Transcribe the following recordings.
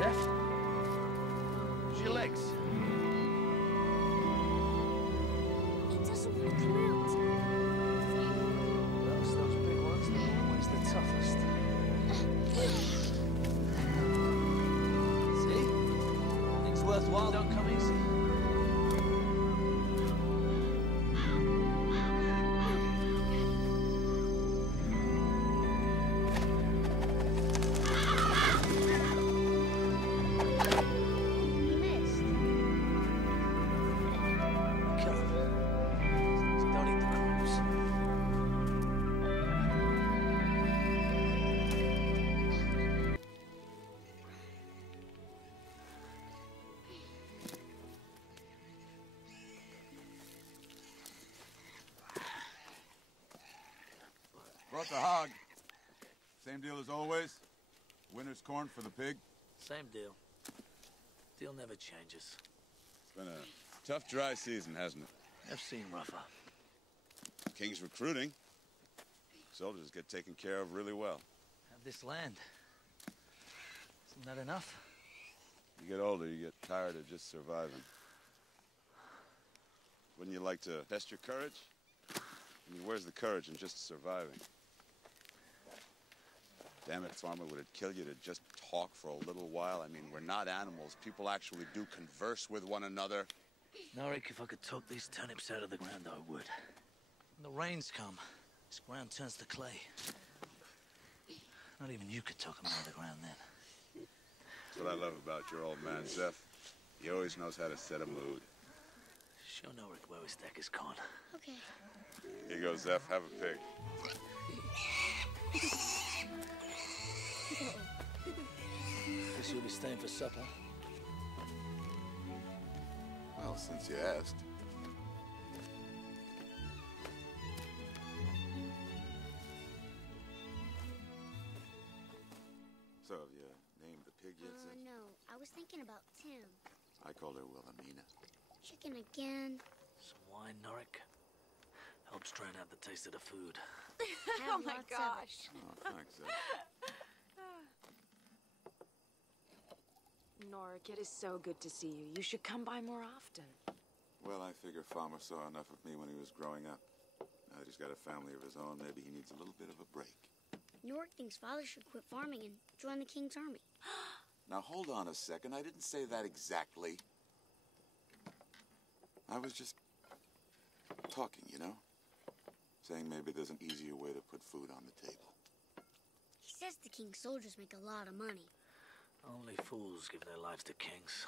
Zeph? How's your legs? He doesn't want to come out. Well, it's those big ones that are always the toughest. See? Things worthwhile don't come easy. Brought the hog. Same deal as always? Winter's corn for the pig? Same deal. Deal never changes. It's been a tough, dry season, hasn't it? I've seen rougher. King's recruiting. Soldiers get taken care of really well. Have this land. Isn't that enough? You get older, you get tired of just surviving. Wouldn't you like to test your courage? I mean, where's the courage in just surviving? Damn it, farmer, would it kill you to just talk for a little while? I mean, we're not animals. People actually do converse with one another. Norik, if I could talk these turnips out of the ground, I would. When the rains come, this ground turns to clay. Not even you could talk them out of the ground then. That's what I love about your old man, Zeph. He always knows how to set a mood. Show Norik where his deck is gone. Okay. Here you go, Zeph. Have a pig. Guess you'll be staying for supper. Well, since you asked. So, have you named the pig yet, Zeph? No. I was thinking about Tim. I called her Wilhelmina. Chicken again. Some wine, Norik. Helps drown out the taste of the food. Oh my gosh. Oh, thanks, Zeph. Norik, it is so good to see you. You should come by more often. Well, I figure Farmer saw enough of me when he was growing up. Now that he's got a family of his own, maybe he needs a little bit of a break. Norik thinks father should quit farming and join the king's army. Now, hold on a second. I didn't say that exactly. I was just talking, you know? Saying maybe there's an easier way to put food on the table. He says the king's soldiers make a lot of money. Only fools give their lives to kings.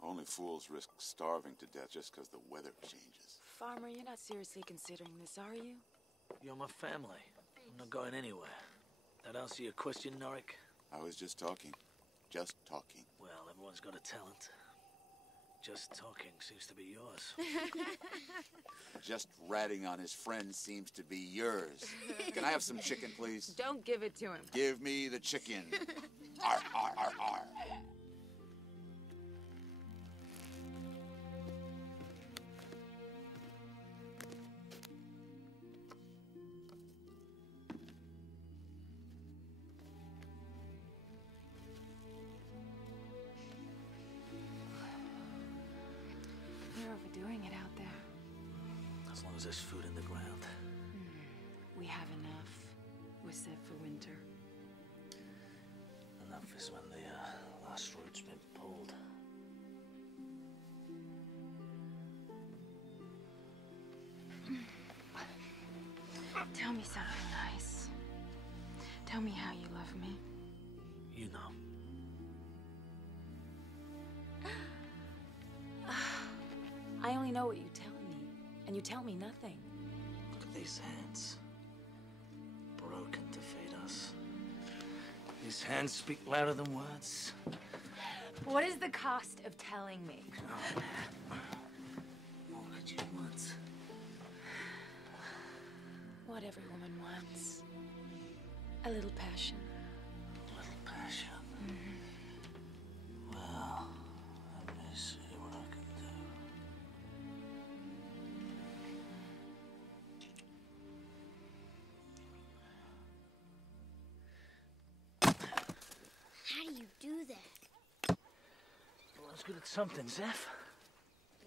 Only fools risk starving to death just because the weather changes. Farmer, you're not seriously considering this, are you? You're my family. I'm not going anywhere. That answer your question, Norik? I was just talking. Just talking. Well, everyone's got a talent. Just talking seems to be yours. Just ratting on his friends seems to be yours. Can I have some chicken, please? Don't give it to him. Give me the chicken. Arr, arr, arr, arr. You're overdoing it out there. As long as there's food in the ground. We have enough. We're set for winter. Enough is when the last root's been pulled. Tell me something nice. Tell me how you love me. You know. I only know what you tell me, and you tell me nothing. Look at these hands. Broken to feed us. These hands speak louder than words. What is the cost of telling me? What could you want? What every woman wants. A little passion. A little passion. Well, let me see what I can do. How do you was good at something, Zeph.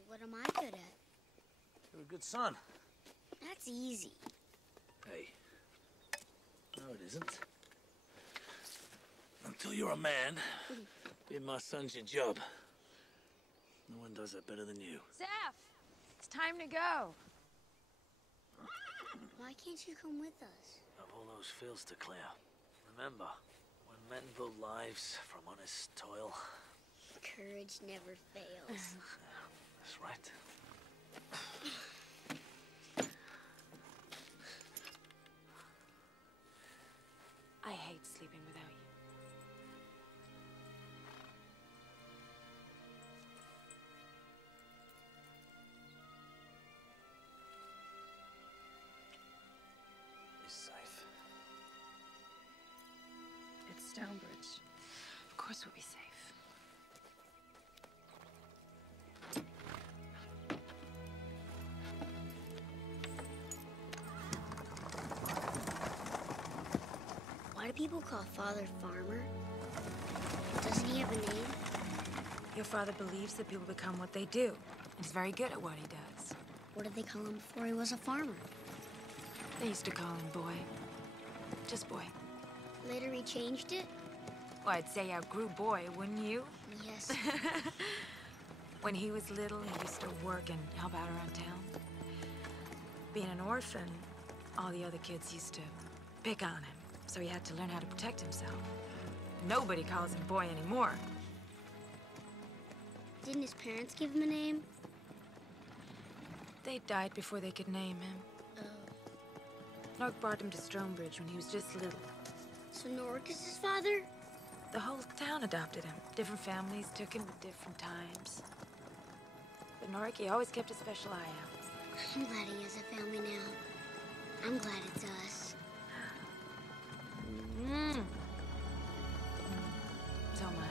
What am I good at? You're a good son. That's easy. Hey. No, it isn't. Until you're a man, being my son's your job. No one does that better than you. Zeph! It's time to go. Why can't you come with us? I've all those fields to clear. Remember, when men build lives from honest toil. Courage never fails. That's right. I hate sleeping without you. He's safe. It's Stonebridge. Of course we'll be safe. Why do people call Father Farmer? Doesn't he have a name? Your father believes that people become what they do. He's very good at what he does. What did they call him before he was a farmer? They used to call him Boy. Just Boy. Later he changed it? Well, I'd say outgrew Boy, wouldn't you? Yes. When he was little, he used to work and help out around town. Being an orphan, all the other kids used to pick on him, so he had to learn how to protect himself. Nobody calls him Boy anymore. Didn't his parents give him a name? They died before they could name him. Oh. Nork brought him to Stonebridge when he was just little. So Nork is his father? The whole town adopted him. Different families took him at different times. But Nork, he always kept a special eye out. I'm glad he has a family now. I'm glad it's us. So am I.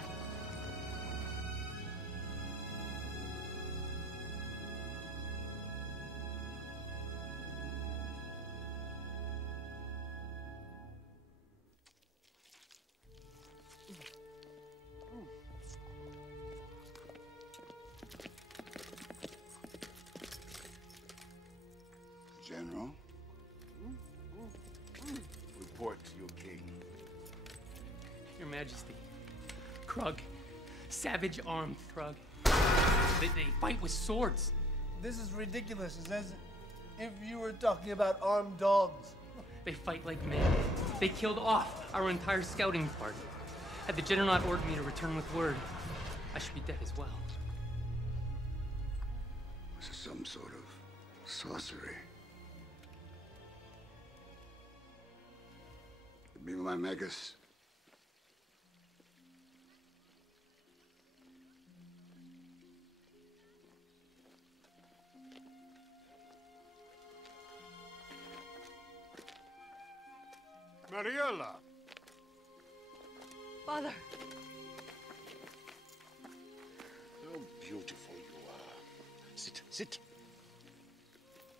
General. Report to your king. Your Majesty. Krug. Savage armed Krug. They fight with swords. This is ridiculous. It's as if you were talking about armed dogs. They fight like men. They killed off our entire scouting party. Had the general not ordered me to return with word, I should be dead as well. This is some sort of sorcery. Be my Magus. Mariella. Father. How beautiful you are. Sit, sit.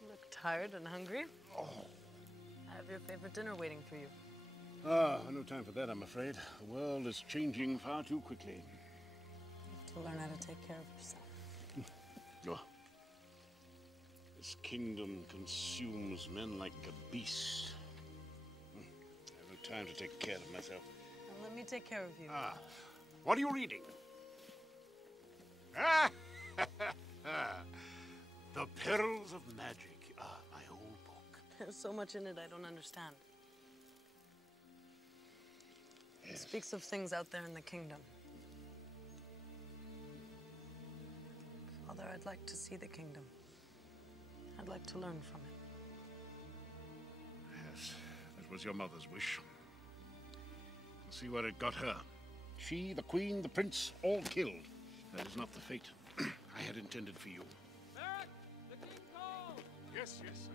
You look tired and hungry. Oh. I have your favorite dinner waiting for you. No time for that, I'm afraid. The world is changing far too quickly. You have to learn how to take care of yourself. Oh. This kingdom consumes men like a beast. I have no time to take care of myself. Well, let me take care of you. What are you reading? Ah! The Perils of Magic. My old book. There's so much in it I don't understand. It speaks of things out there in the kingdom. Father, I'd like to see the kingdom. I'd like to learn from it. Yes, that was your mother's wish. See where it got her. She, the queen, the prince, all killed. That is not the fate I had intended for you. Merrick, the king calls! Yes, yes, sir.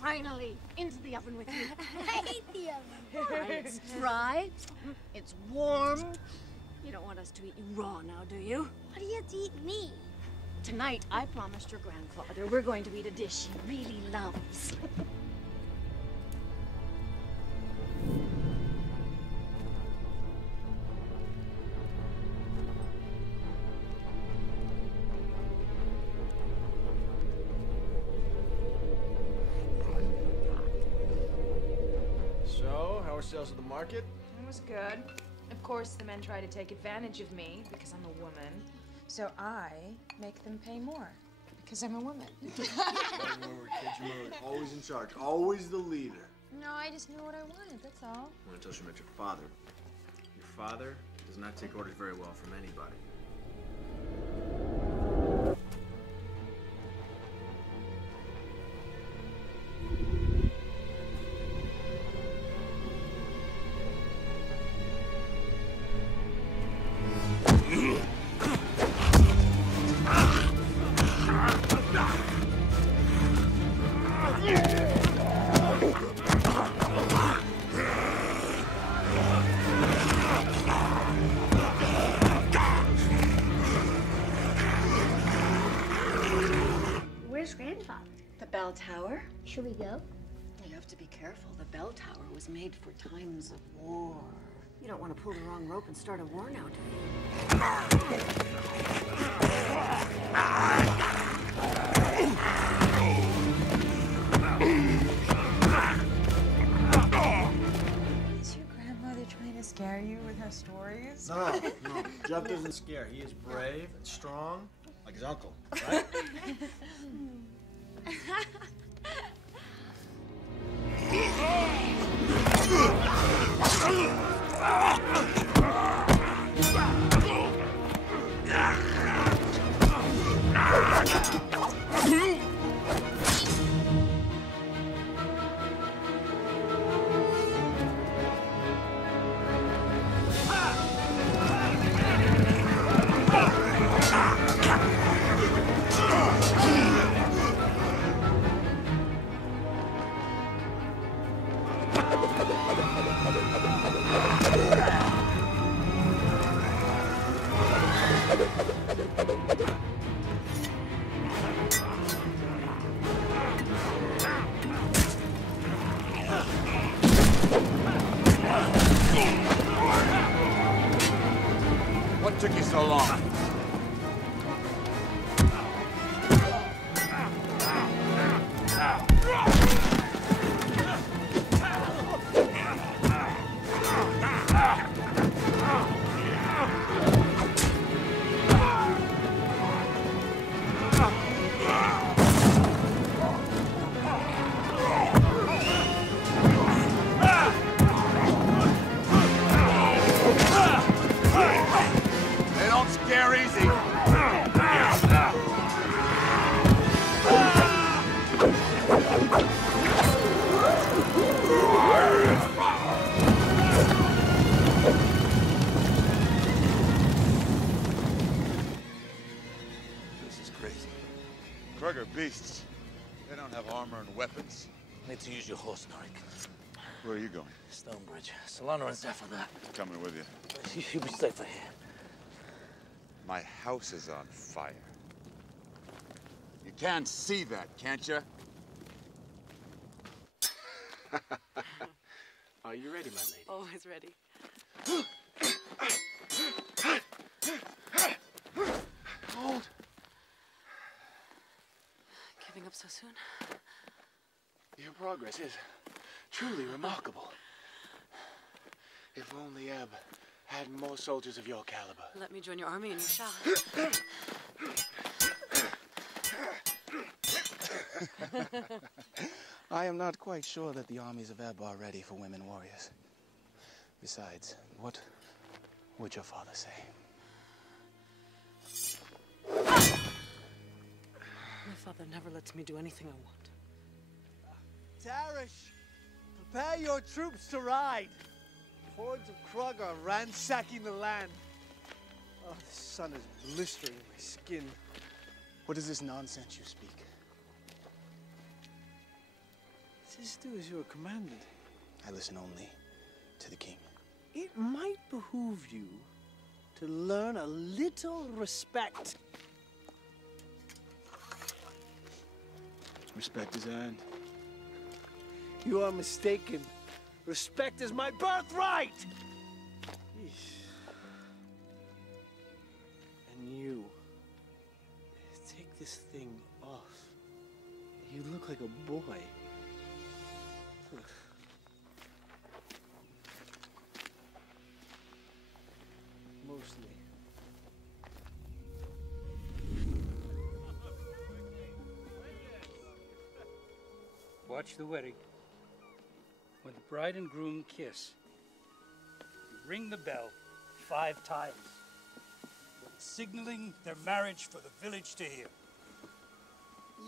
Finally, into the oven with you. I hate the oven. Why? It's dry, it's warm. You don't want us to eat you raw now, do you? Why do you have to eat me? Tonight, I promised your grandfather we're going to eat a dish he really loves. So, how are sales at the market? It was good. Of course, the men try to take advantage of me because I'm a woman. So I make them pay more because I'm a woman. Remember, kids, remember, always in charge, always the leader. No, I just knew what I wanted, that's all. Well, until she met your father. Your father does not take orders very well from anybody. Where's Grandfather? The bell tower? Should we go? You have to be careful. The bell tower was made for times of war. You don't want to pull the wrong rope and start a war now, do you? Is your grandmother trying to scare you with her stories? No, no. Jeff doesn't scare. He is brave and strong, like his uncle, right? What took you so long? They don't scare easy. This is crazy. Krug are beasts. They don't have armor and weapons. Need to use your horse, Norik. Where are you going? Stonebridge. Solana and Zeph for that. Coming with you. You'll be safer here. My house is on fire. You can't see that, can't you? Are you ready, my lady? Always ready. Hold. Giving up so soon? Your progress is truly remarkable. If only Ebb had more soldiers of your caliber. Let me join your army and you shall. I am not quite sure that the armies of Ebb are ready for women warriors. Besides, what would your father say? My father never lets me do anything I want. Tarish, prepare your troops to ride. Hordes of Krug are ransacking the land. Oh, the sun is blistering my skin. What is this nonsense you speak? Just do as you are commanded. I listen only to the king. It might behoove you to learn a little respect. Respect is earned. You are mistaken. Respect is my birthright! And you, take this thing off. You look like a boy. Mostly. Watch the wedding. When the bride and groom kiss, you ring the bell 5 times, signaling their marriage for the village to hear.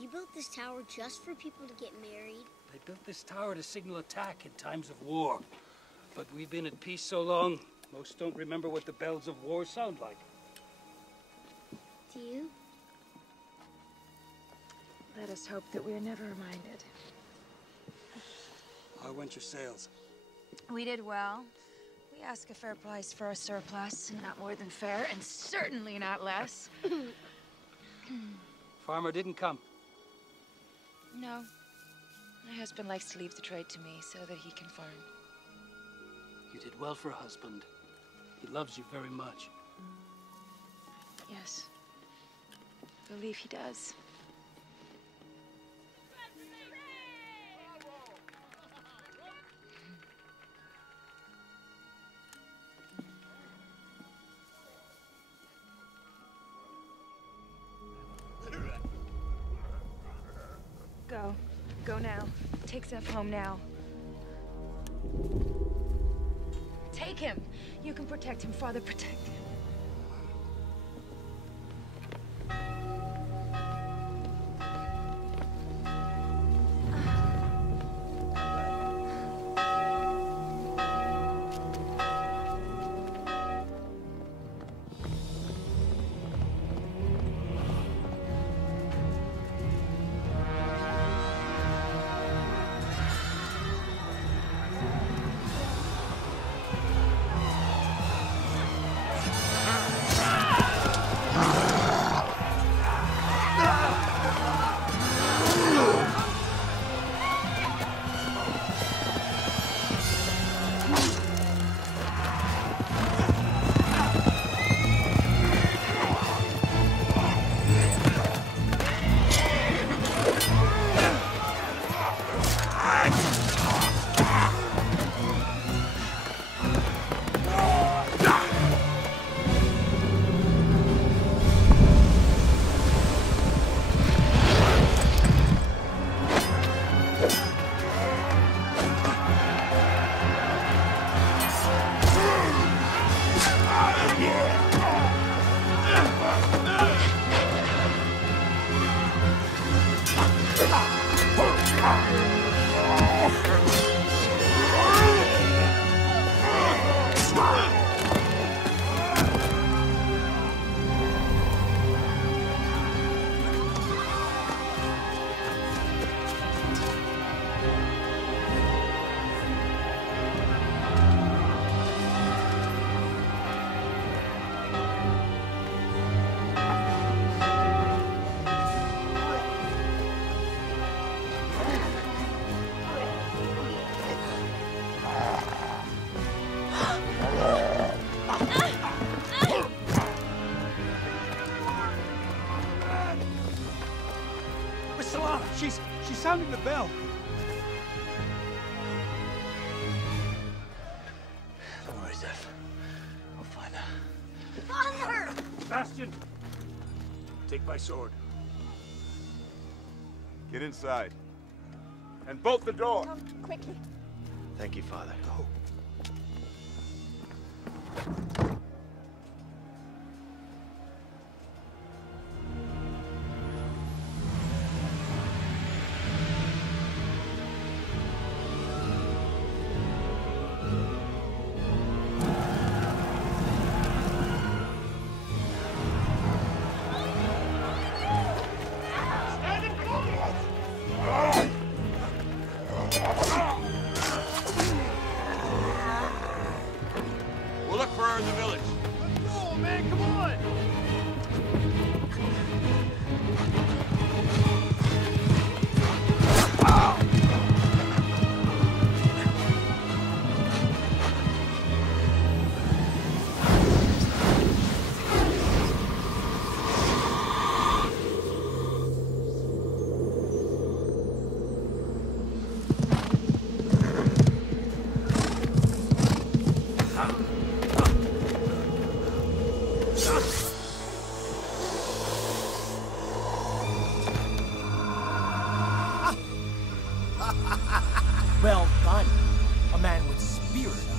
You built this tower just for people to get married? They built this tower to signal attack in times of war. But we've been at peace so long, most don't remember what the bells of war sound like. Do you? Let us hope that we are never reminded. How went your sales? We did well. We ask a fair price for our surplus, not more than fair, and certainly not less. Farmer didn't come. No. My husband likes to leave the trade to me so that he can farm. You did well for a husband. He loves you very much. Yes. I believe he does. Go. Go now. Take Zeph home now. Take him. You can protect him. Father, protect him. She's sounding the bell. Don't worry, Zeph. I'll find her. Father! Bastion! Take my sword. Get inside. And bolt the door. Come, quickly. Thank you, Father. Go. Well done. A man with spirit, huh?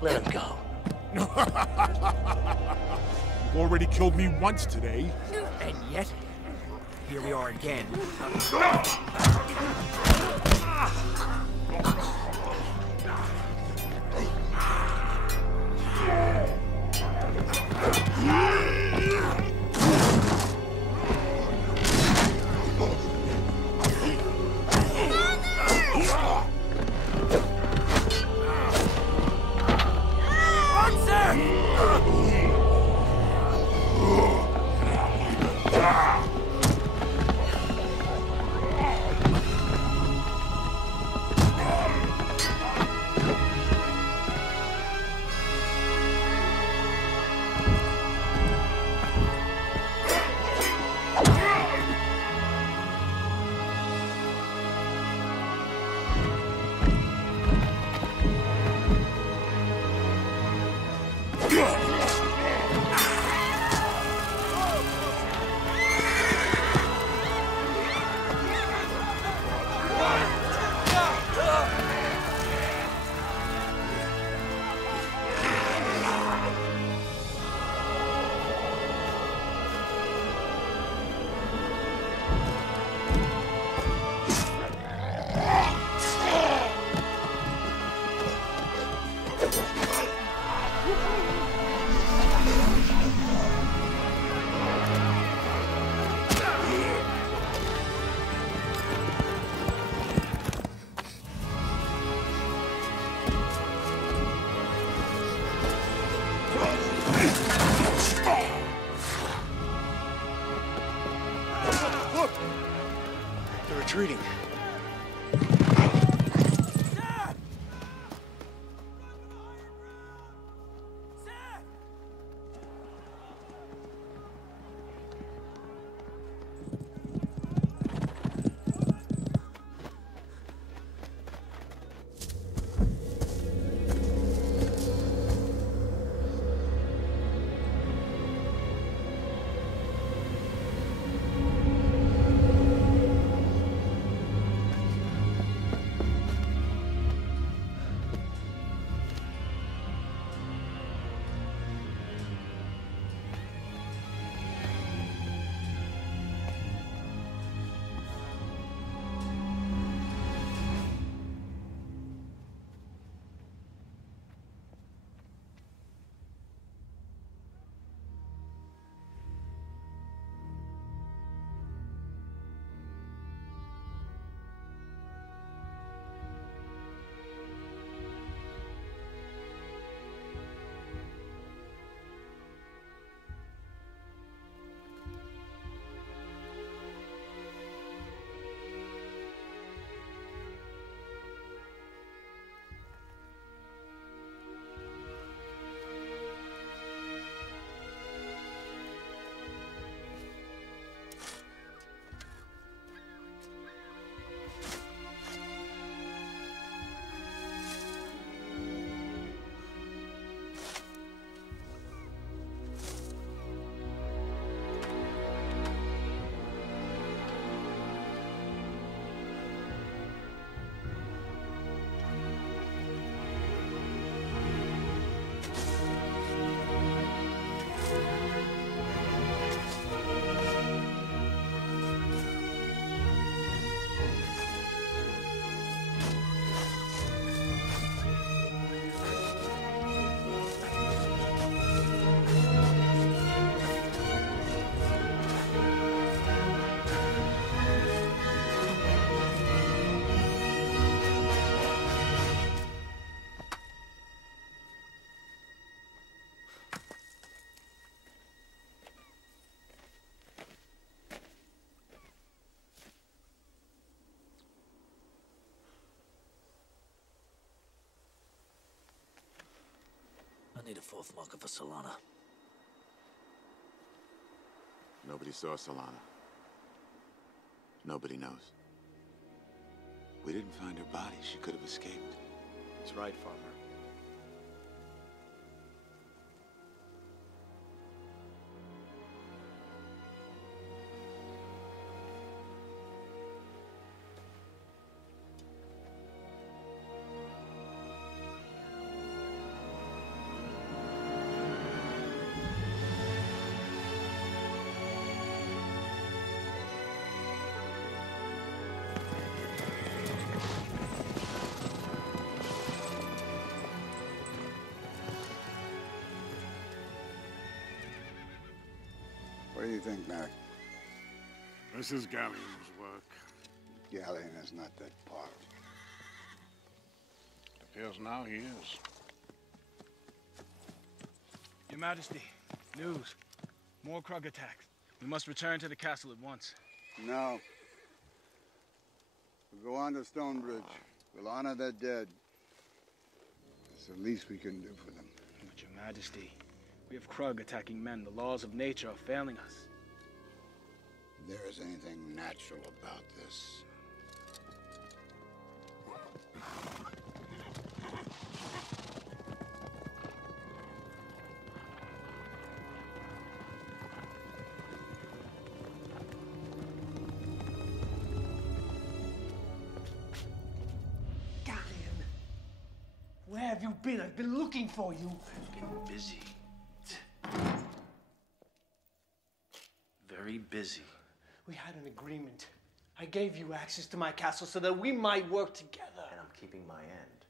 Let him go. You've already killed me once today. And yet, here we are again. Retreating. fourth marker for Solana. Nobody saw Solana. Nobody knows. We didn't find her body. She could have escaped. That's right, Farmer. What do you think, Mac? This is Gallian's work. Gallian is not that part. It appears now he is. Your Majesty, news. More Krug attacks. We must return to the castle at once. No. We'll go on to Stonebridge. We'll honor their dead. It's the least we can do for them. But Your Majesty, we have Krug attacking men. The laws of nature are failing us. If there is anything natural about this. Gallian, where have you been? I've been looking for you. I've been busy. Very busy. We had an agreement. I gave you access to my castle so that we might work together. And I'm keeping my end.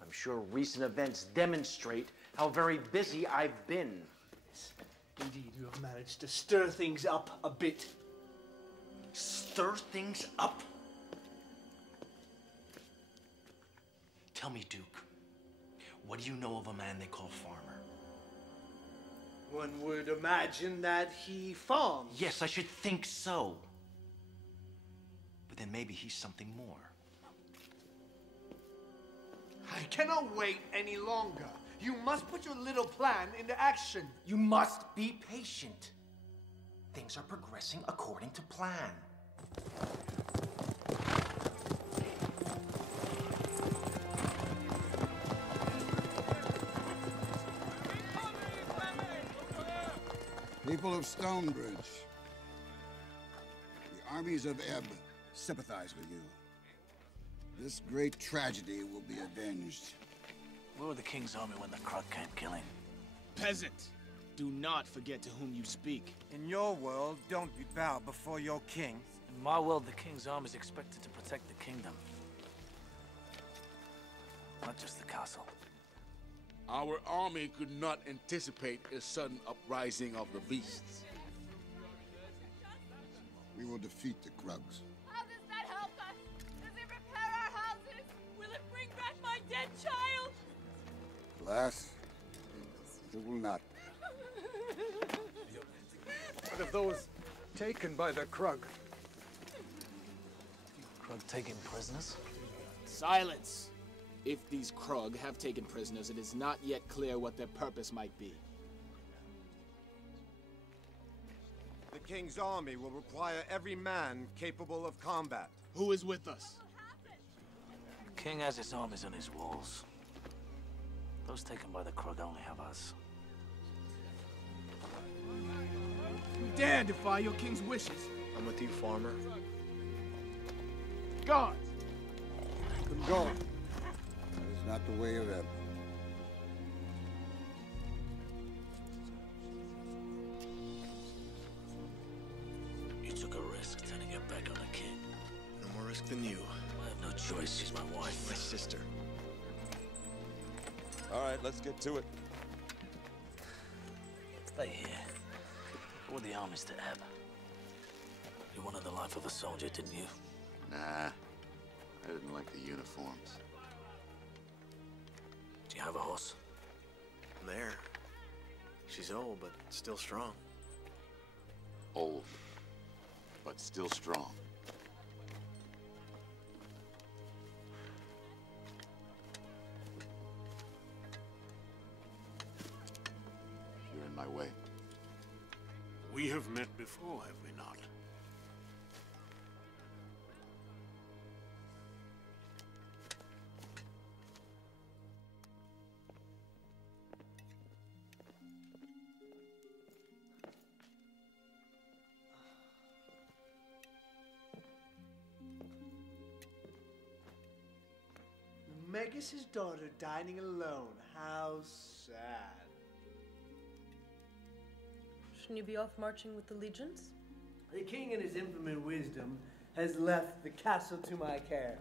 I'm sure recent events demonstrate how very busy I've been. Yes, indeed, you have managed to stir things up a bit. Stir things up? Tell me, Duke, what do you know of a man they call Farmer? One would imagine that he farms. Yes, I should think so. But then maybe he's something more. I cannot wait any longer. You must put your little plan into action. You must be patient. Things are progressing according to plan. People of Stonebridge, the armies of Ebb sympathize with you. This great tragedy will be avenged. Where were the king's army when the Krug came killing? Peasant, do not forget to whom you speak. In your world, don't you bow before your king? In my world, the king's army is expected to protect the kingdom. Not just the castle. Our army could not anticipate a sudden uprising of the beasts. We will defeat the Krugs. How does that help us? Does it repair our houses? Will it bring back my dead child? Alas, it will not. What of those taken by the Krug? Krug taking prisoners? Silence! If these Krug have taken prisoners, it is not yet clear what their purpose might be. The king's army will require every man capable of combat. Who is with us? The king has his armies on his walls. Those taken by the Krug only have us. You dare defy your king's wishes? I'm with you, Farmer. Guards! Let them go. That is not the way of Ebb. You took a risk turning your back on the king. No more risk than you. I have no choice. She's my wife. My sister. All right, let's get to it. Stay here. Go with the armies to Ebb. You wanted the life of a soldier, didn't you? Nah, I didn't like the uniforms. Do you have a horse? There. She's old, but still strong. Old, but still strong. before, have we not? Magus's daughter dining alone. How sad. Shouldn't you be off marching with the legions? The king in his infinite wisdom has left the castle to my care.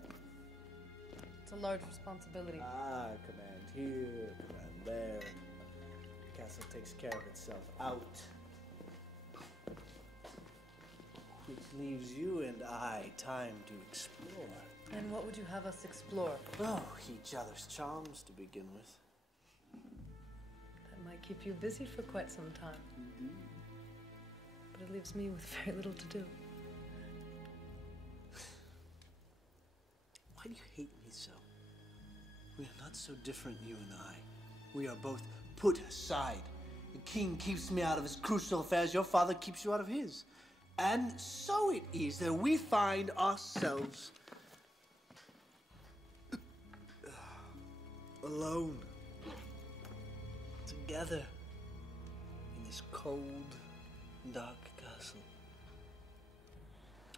It's a large responsibility. Ah, command here, command there. The castle takes care of itself out. Which leaves you and I time to explore. And what would you have us explore? Oh, each other's charms to begin with. That might keep you busy for quite some time. But it leaves me with very little to do. Why do you hate me so? We are not so different, you and I. We are both put aside. The king keeps me out of his crucial affairs. Your father keeps you out of his. And so it is that we find ourselves alone, together, in this cold, dark castle.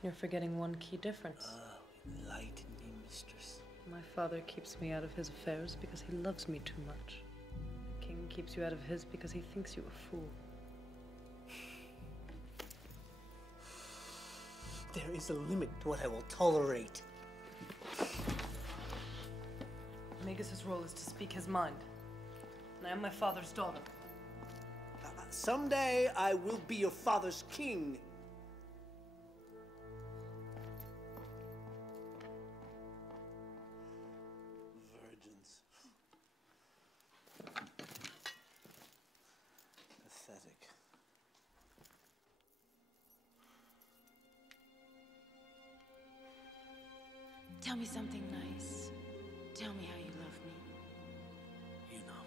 You're forgetting one key difference. Enlighten me, mistress. My father keeps me out of his affairs because he loves me too much. The king keeps you out of his because he thinks you a fool. There is a limit to what I will tolerate. Magus's role is to speak his mind. And I am my father's daughter. Someday I will be your father's king. Virgins. Pathetic. Tell me something nice. Tell me how you love me. You know.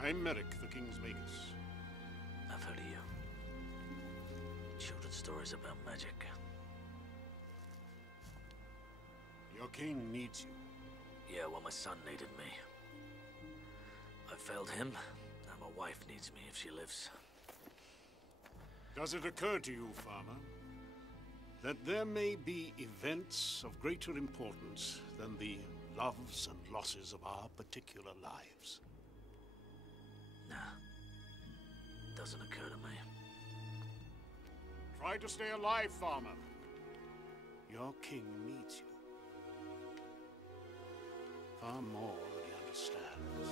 I'm Merrick, the King's Magus. I've heard of you. Children's stories about magic. Your king needs you. Yeah, well, my son needed me. I failed him. Now my wife needs me if she lives. Does it occur to you, farmer, that there may be events of greater importance than the loves and losses of our particular lives? Nah. Doesn't occur to me. Try to stay alive, farmer. Your king needs you. Far more than he understands.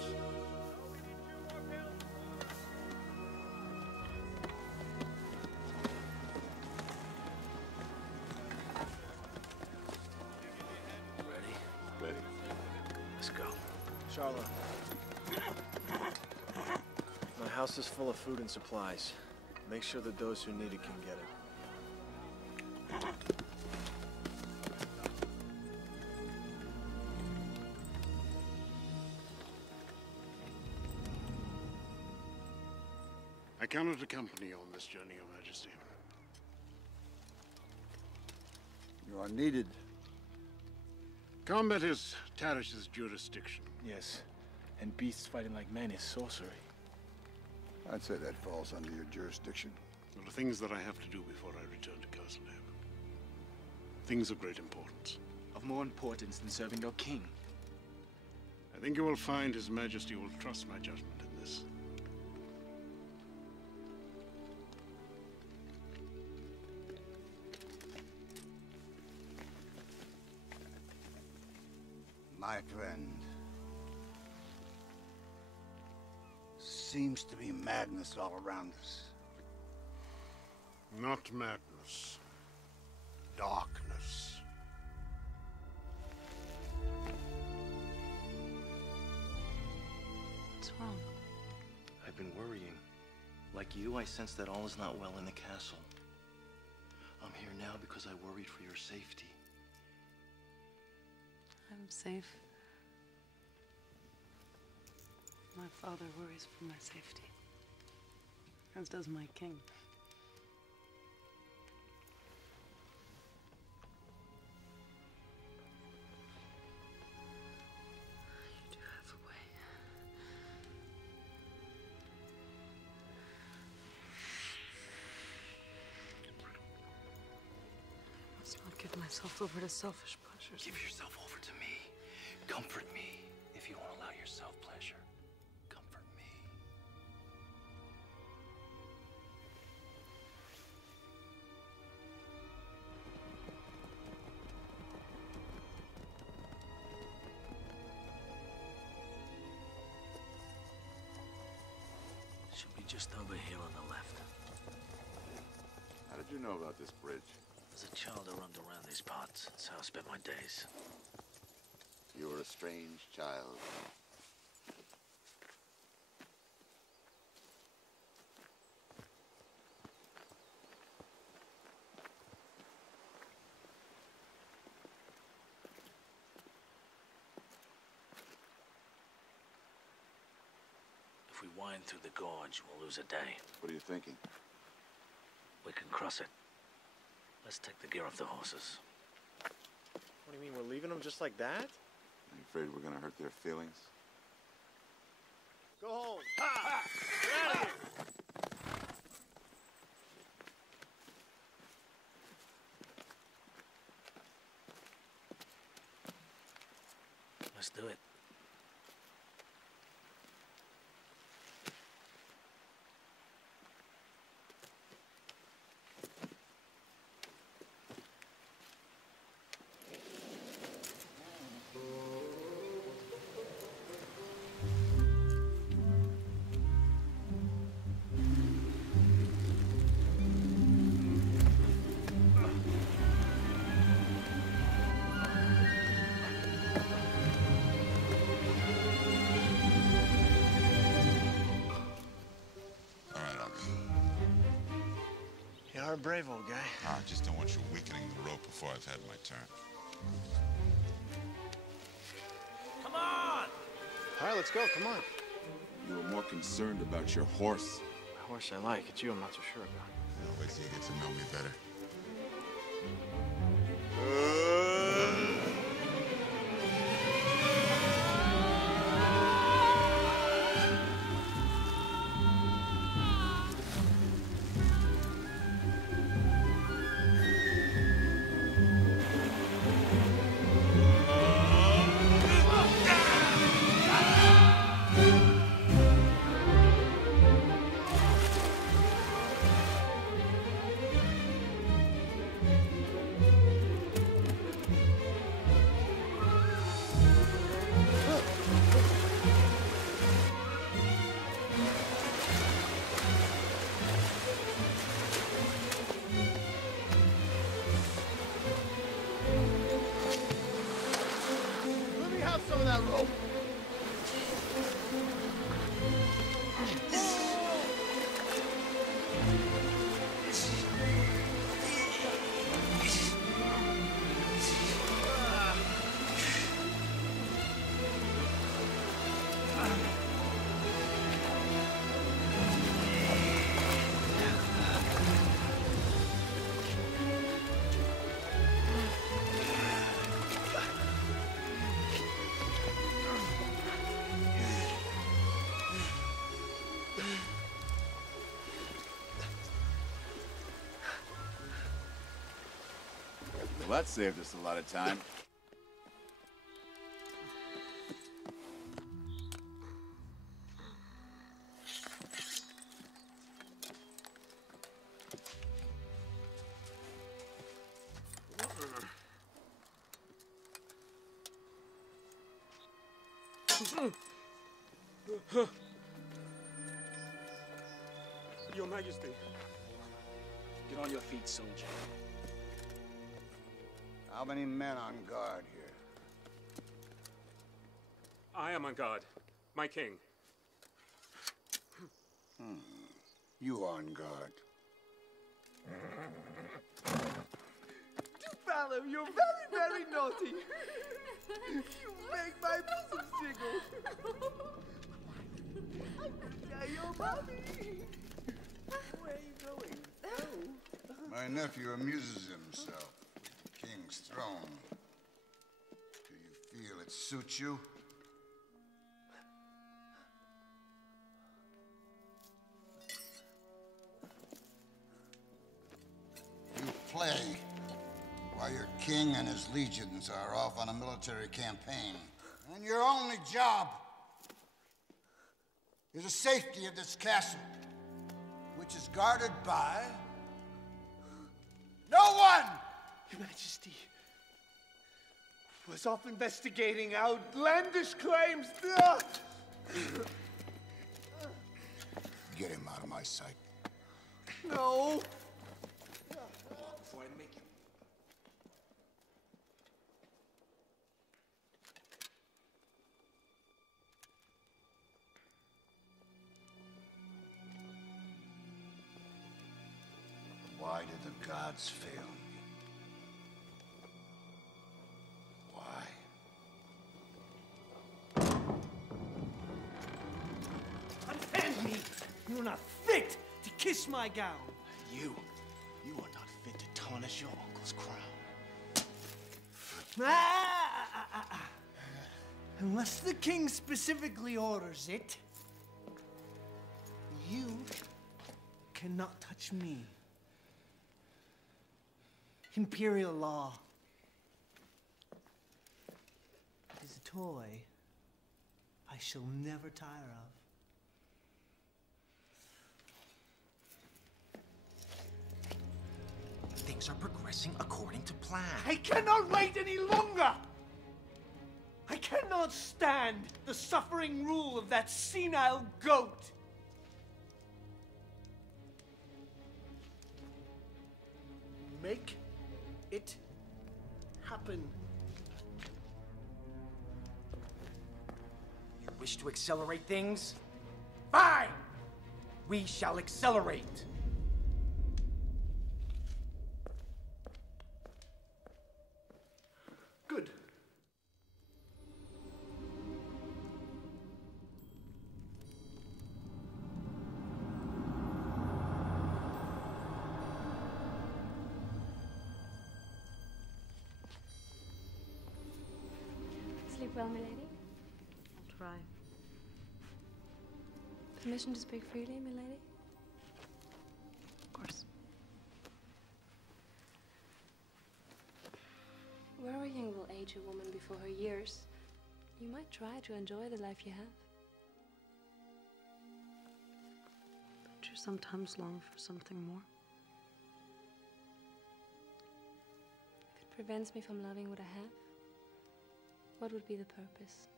Ready? Ready. Let's go. Charlotte. My house is full of food and supplies. Make sure that those who need it can get it. I cannot accompany you on this journey, Your Majesty. You are needed. Combat is Tarish's jurisdiction. Yes, and beasts fighting like men is sorcery. I'd say that falls under your jurisdiction. There are things that I have to do before I return to Castleham. Things of great importance. Of more importance than serving your king. I think you will find His Majesty will trust my judgment in this. My friend. Seems to be madness all around us. Not madness. Darkness. What's wrong? I've been worrying. Like you, I sense that all is not well in the castle. I'm here now because I worried for your safety. I'm safe. My father worries for my safety, as does my king. You do have a way. I must not give myself over to selfish pleasures. Give yourself over to me. Comfort me if you won't allow yourself pleasure. Comfort me. Should be just over here on the left. How did you know about this bridge? As a child, I roamed around these parts. That's how I spent my days. You were a strange child. If we wind through the gorge, we'll lose a day. What are you thinking? We can cross it. Let's take the gear off the horses. What do you mean, we're leaving them just like that? Are you afraid we're gonna hurt their feelings? Go home. Ha! Get out of here! Let's do it. You're a brave old guy. I just don't want you weakening the rope before I've had my turn. Come on! All right, let's go. Come on. You were more concerned about your horse. The horse I like. It's you I'm not so sure about. Well, wait till you get to know me better. Some of that rope. Well, that saved us a lot of time. Your Majesty. Get on your feet, soldier. How many men on guard here? I am on guard. My king. You on guard. fellow, you're very, very naughty. You make my bosom jiggle. Yeah, your mommy. Where are you going? Oh. My nephew amuses himself with the king's throne. Do you feel it suits you? You play while your king and his legions are off on a military campaign. And your only job is the safety of this castle, which is guarded by no one! Your Majesty was off investigating outlandish claims. Get him out of my sight. No. Walk before I make you. Why did the gods fail me? Why? Unhand me! You're not fit to kiss my gown. You are not fit to tarnish your uncle's crown. Unless the king specifically orders it, you cannot touch me. Imperial law. It is a toy I shall never tire of. Things are progressing according to plan. I cannot wait any longer! I cannot stand the suffering rule of that senile goat! Make it happen. You wish to accelerate things? Fine! We shall accelerate. Good. Sleep well, milady. I'll try. Permission to speak freely, milady? Of course. Worrying will age a woman before her years. You might try to enjoy the life you have. Don't you sometimes long for something more? If it prevents me from loving what I have, what would be the purpose?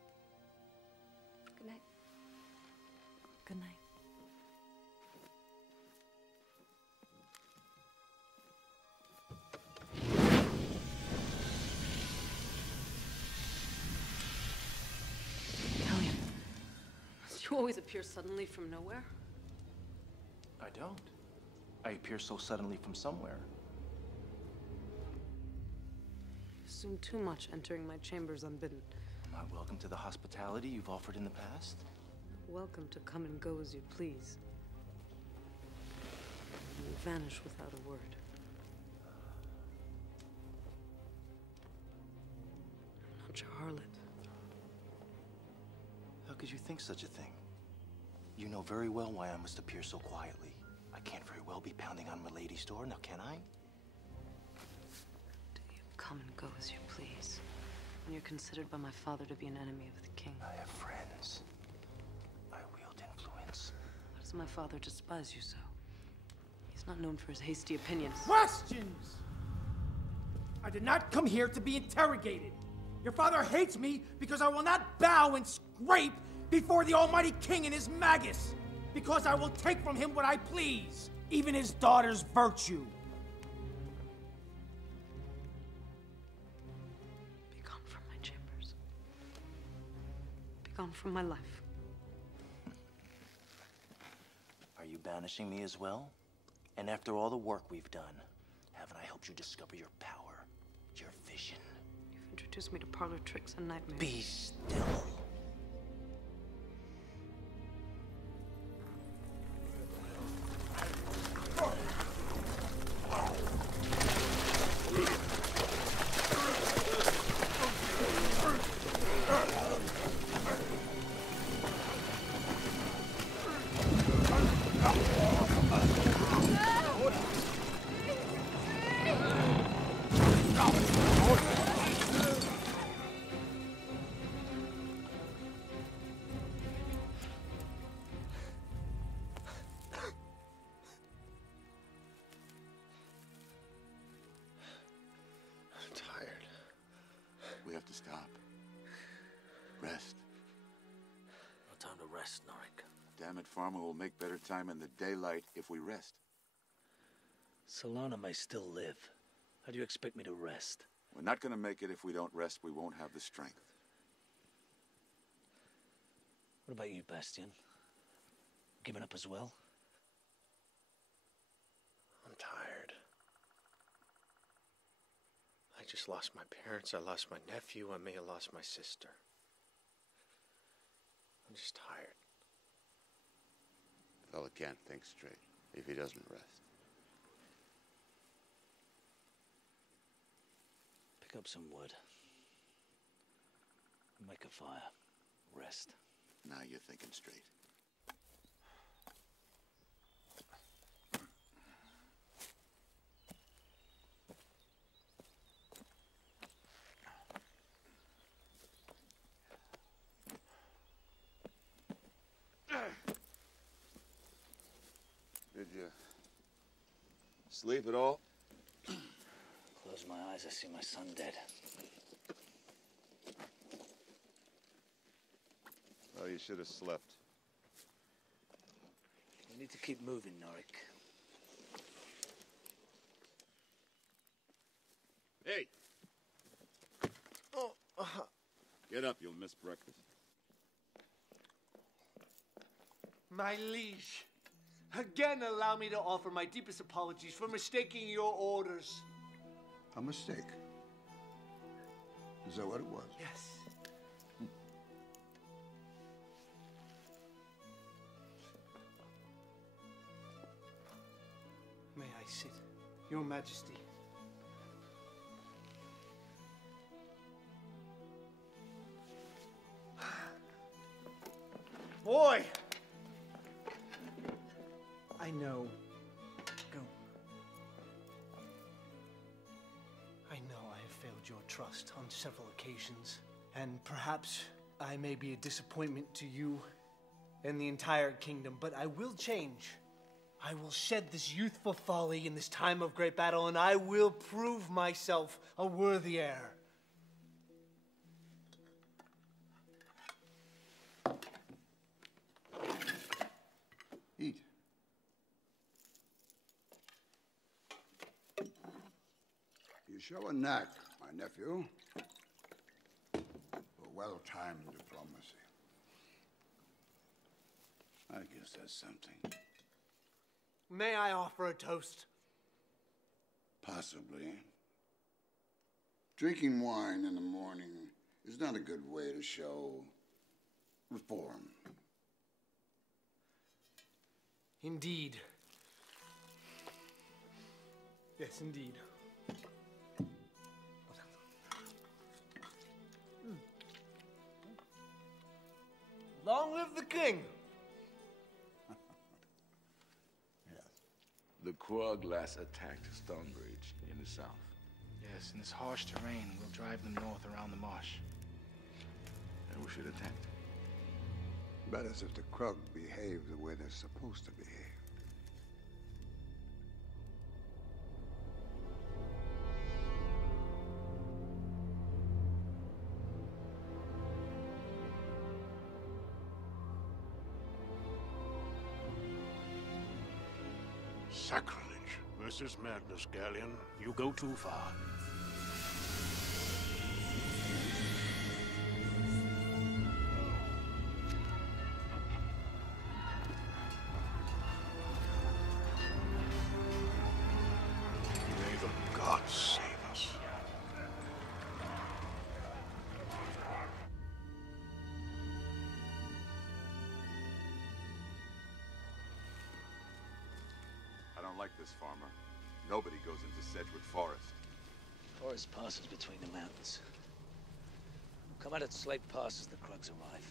Good night. Good night. Gallian, you always appear suddenly from nowhere. I don't. I appear so suddenly from somewhere. You assume too much entering my chambers unbidden. Am I welcome to the hospitality you've offered in the past? Welcome to come and go as you please. You vanish without a word. I'm not your harlot. How could you think such a thing? You know very well why I must appear so quietly. I can't very well be pounding on Milady's door, now can I? Come and go as you please. When you're considered by my father to be an enemy of the king. I have friends. I wield influence. Why does my father despise you so? He's not known for his hasty opinions. Questions! I did not come here to be interrogated. Your father hates me because I will not bow and scrape before the almighty king and his magus. Because I will take from him what I please, even his daughter's virtue. Gone from my life. Are you banishing me as well? And after all the work we've done, haven't I helped you discover your power? introduce me to parlor tricks and nightmares. Be still. We have to stop. Rest. No time to rest, Norik. Damn it, Farmer, we'll make better time in the daylight if we rest. Solana may still live. How do you expect me to rest? We're not gonna make it if we don't rest. We won't have the strength. What about you, Bastian? Giving up as well? I'm tired. I just lost my parents, I lost my nephew, I may have lost my sister. I'm just tired. The fella can't think straight if he doesn't rest. Pick up some wood. Make a fire. Rest. Now you're thinking straight. Did you sleep at all? Close my eyes, I see my son dead. Well, you should have slept. We need to keep moving, Norik. Hey! Oh, Get up, you'll miss breakfast. My liege, again allow me to offer my deepest apologies for mistaking your orders. A mistake. Is that what it was? Yes. May I sit, Your Majesty? Boy! I know. Go. I know I have failed your trust on several occasions, and perhaps I may be a disappointment to you and the entire kingdom, but I will change. I will shed this youthful folly in this time of great battle, and I will prove myself a worthy heir. Eat. You show a knack, my nephew, for well-timed diplomacy. I guess that's something. May I offer a toast? Possibly. Drinking wine in the morning is not a good way to show reform. Indeed. Yes, indeed. Long live the king! The Krug last attacked Stonebridge in the south. Yes, in this harsh terrain, we'll drive them north around the marsh. And we should attack them. But as if the Krug behave the way they're supposed to behave. Sacrilege versus madness, Gallian. You go too far. May the gods save us. like this, farmer. Nobody goes into Sedgwick Forest. Forest passes between the mountains. Come out at Slate Pass as the Krugs arrive.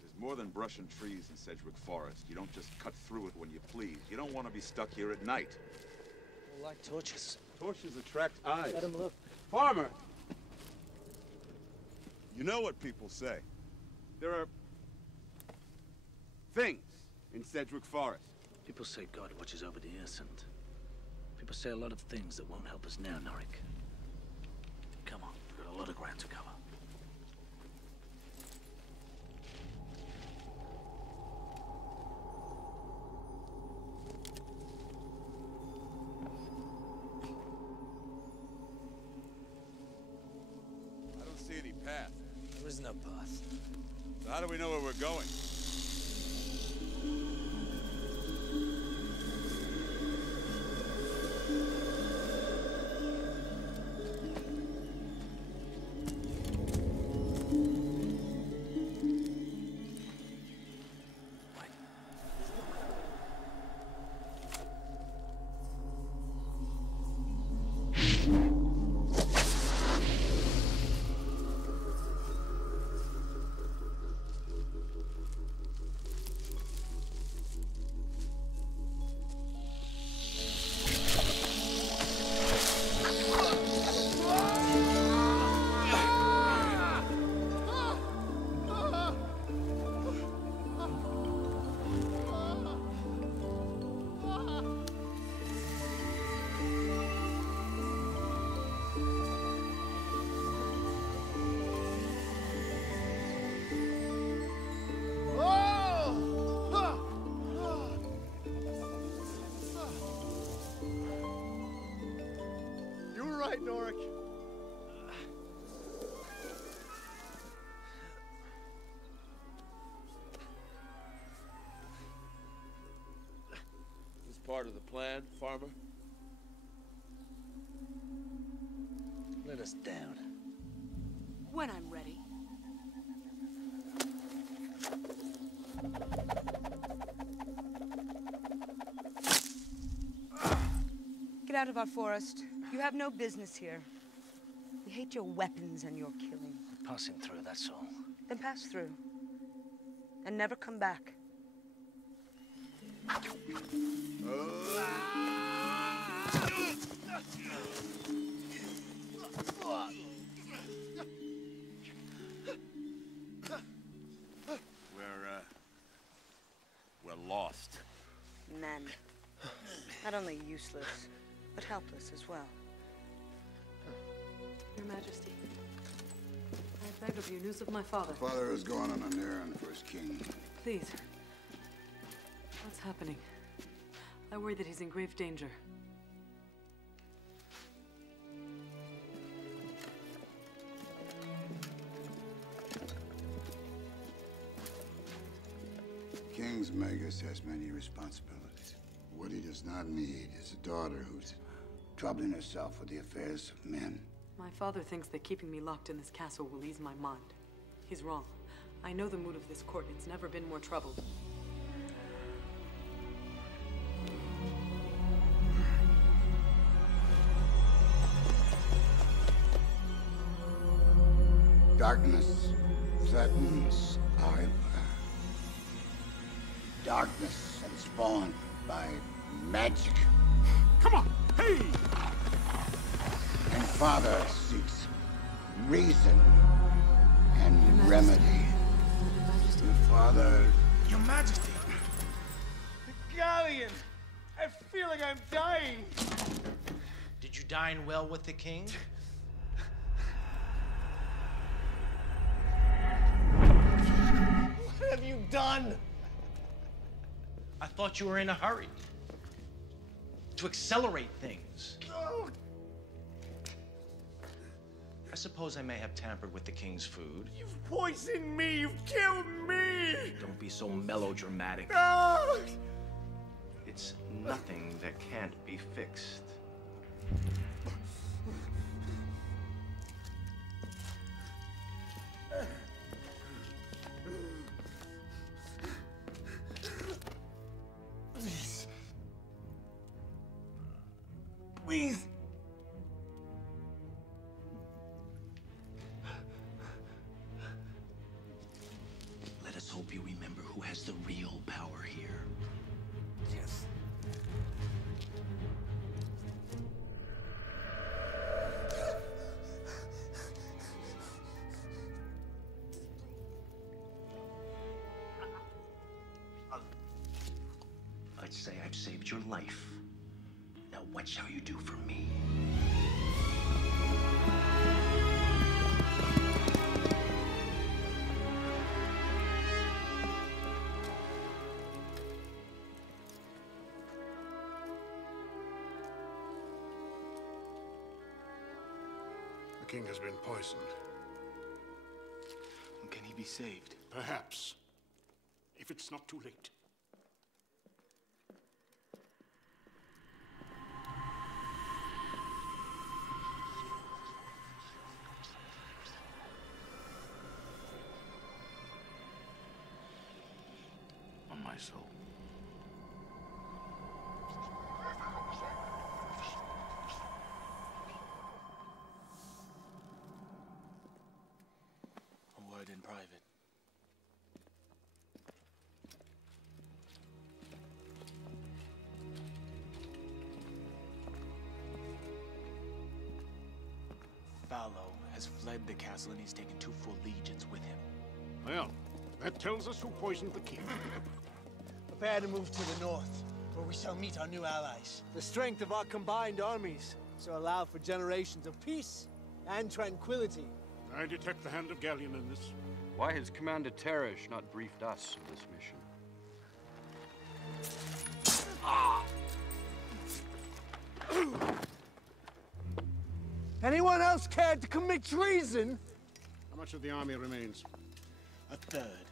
There's more than brush and trees in Sedgwick Forest. You don't just cut through it when you please. You don't want to be stuck here at night. Well, like torches. Torches attract eyes. Let 'em look. Farmer! You know what people say. There are things in Sedgwick Forest. People say God watches over the innocent. People say a lot of things that won't help us now, Norik. Come on, we've got a lot of ground to cover. I don't see any path. There is no path. So how do we know where we're going? Norik. This part of the plan, farmer? Let us down. When I'm ready. Get out of our forest. You have no business here. We hate your weapons and your killing. Passing through, that's all. Then pass through. And never come back. We're lost. Men. Not only useless, but helpless as well. Your Majesty, I beg of you news of my father. Father is going on an errand for his king. Please. What's happening? I worry that he's in grave danger. King's Magus has many responsibilities. What he does not need is a daughter who's troubling herself with the affairs of men. My father thinks that keeping me locked in this castle will ease my mind. He's wrong. I know the mood of this court. It's never been more troubled. Darkness threatens our empire. Darkness that is spawned by magic. Come on! Hey! And Father seeks reason and remedy. Your Father... Your Majesty! The Gallian! I feel like I'm dying! Did you dine well with the king? What have you done? I thought you were in a hurry. To accelerate things. Oh. I suppose I may have tampered with the king's food. You've poisoned me! You've killed me! Don't be so melodramatic. No! It's nothing that can't be fixed. Please! Let us hope you remember who has the real power here. Yes. Let's say I've saved your life. Now what shall you do for me? The king has been poisoned. Can he be saved? Perhaps. If it's not too late. On my soul. A word in private. Fallow has fled the castle and he's taken 2 full legions with him. Well, that tells us who poisoned the king. Prepare to move to the north, where we shall meet our new allies. The strength of our combined armies shall allow for generations of peace and tranquility. I detect the hand of Gallian in this. Why has Commander Teresh not briefed us of this mission? Anyone else cared to commit treason? How much of the army remains? A third.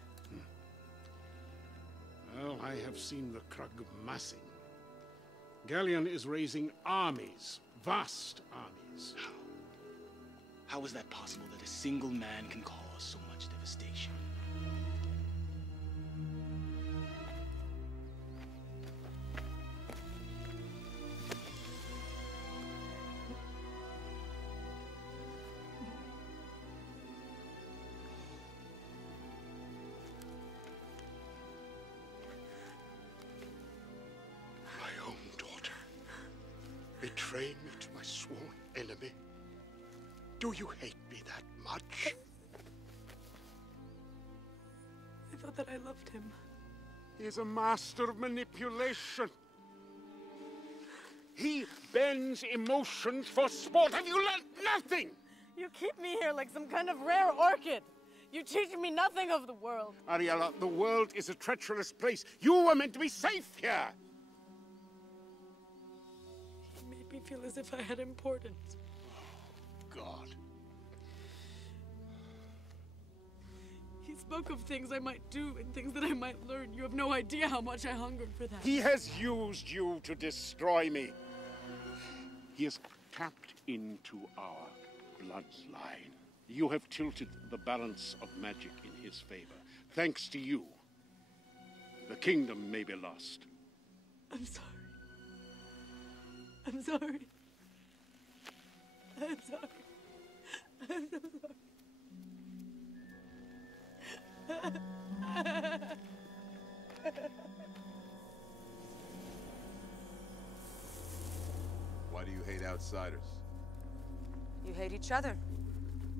Well, I have seen the Krug massing. Gallian is raising armies, vast armies. How is that possible that a single man can cause so much devastation? My own daughter. Betray me to my sworn enemy. Do you hate me that much? I thought that I loved him. He is a master of manipulation. He bends emotions for sport. Have you learned nothing? You keep me here like some kind of rare orchid. You teach me nothing of the world. Ariella, the world is a treacherous place. You were meant to be safe here. He made me feel as if I had importance. God. He spoke of things I might do and things that I might learn. You have no idea how much I hungered for that. He has used you to destroy me. He has tapped into our bloodline. You have tilted the balance of magic in his favor. Thanks to you, the kingdom may be lost. I'm sorry. I'm sorry. I'm sorry. I'm so sorry. Why do you hate outsiders? You hate each other.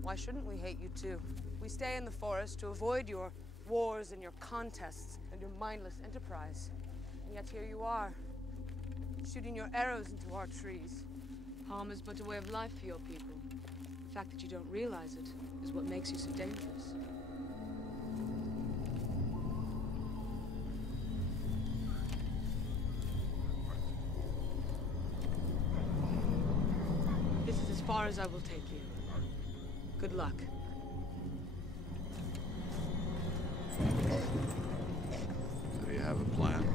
Why shouldn't we hate you too? We stay in the forest to avoid your wars and your contests and your mindless enterprise. And yet here you are, shooting your arrows into our trees. Harm is but a way of life for your people. The fact that you don't realize it is what makes you so dangerous. This is as far as I will take you. Good luck. So do you have a plan?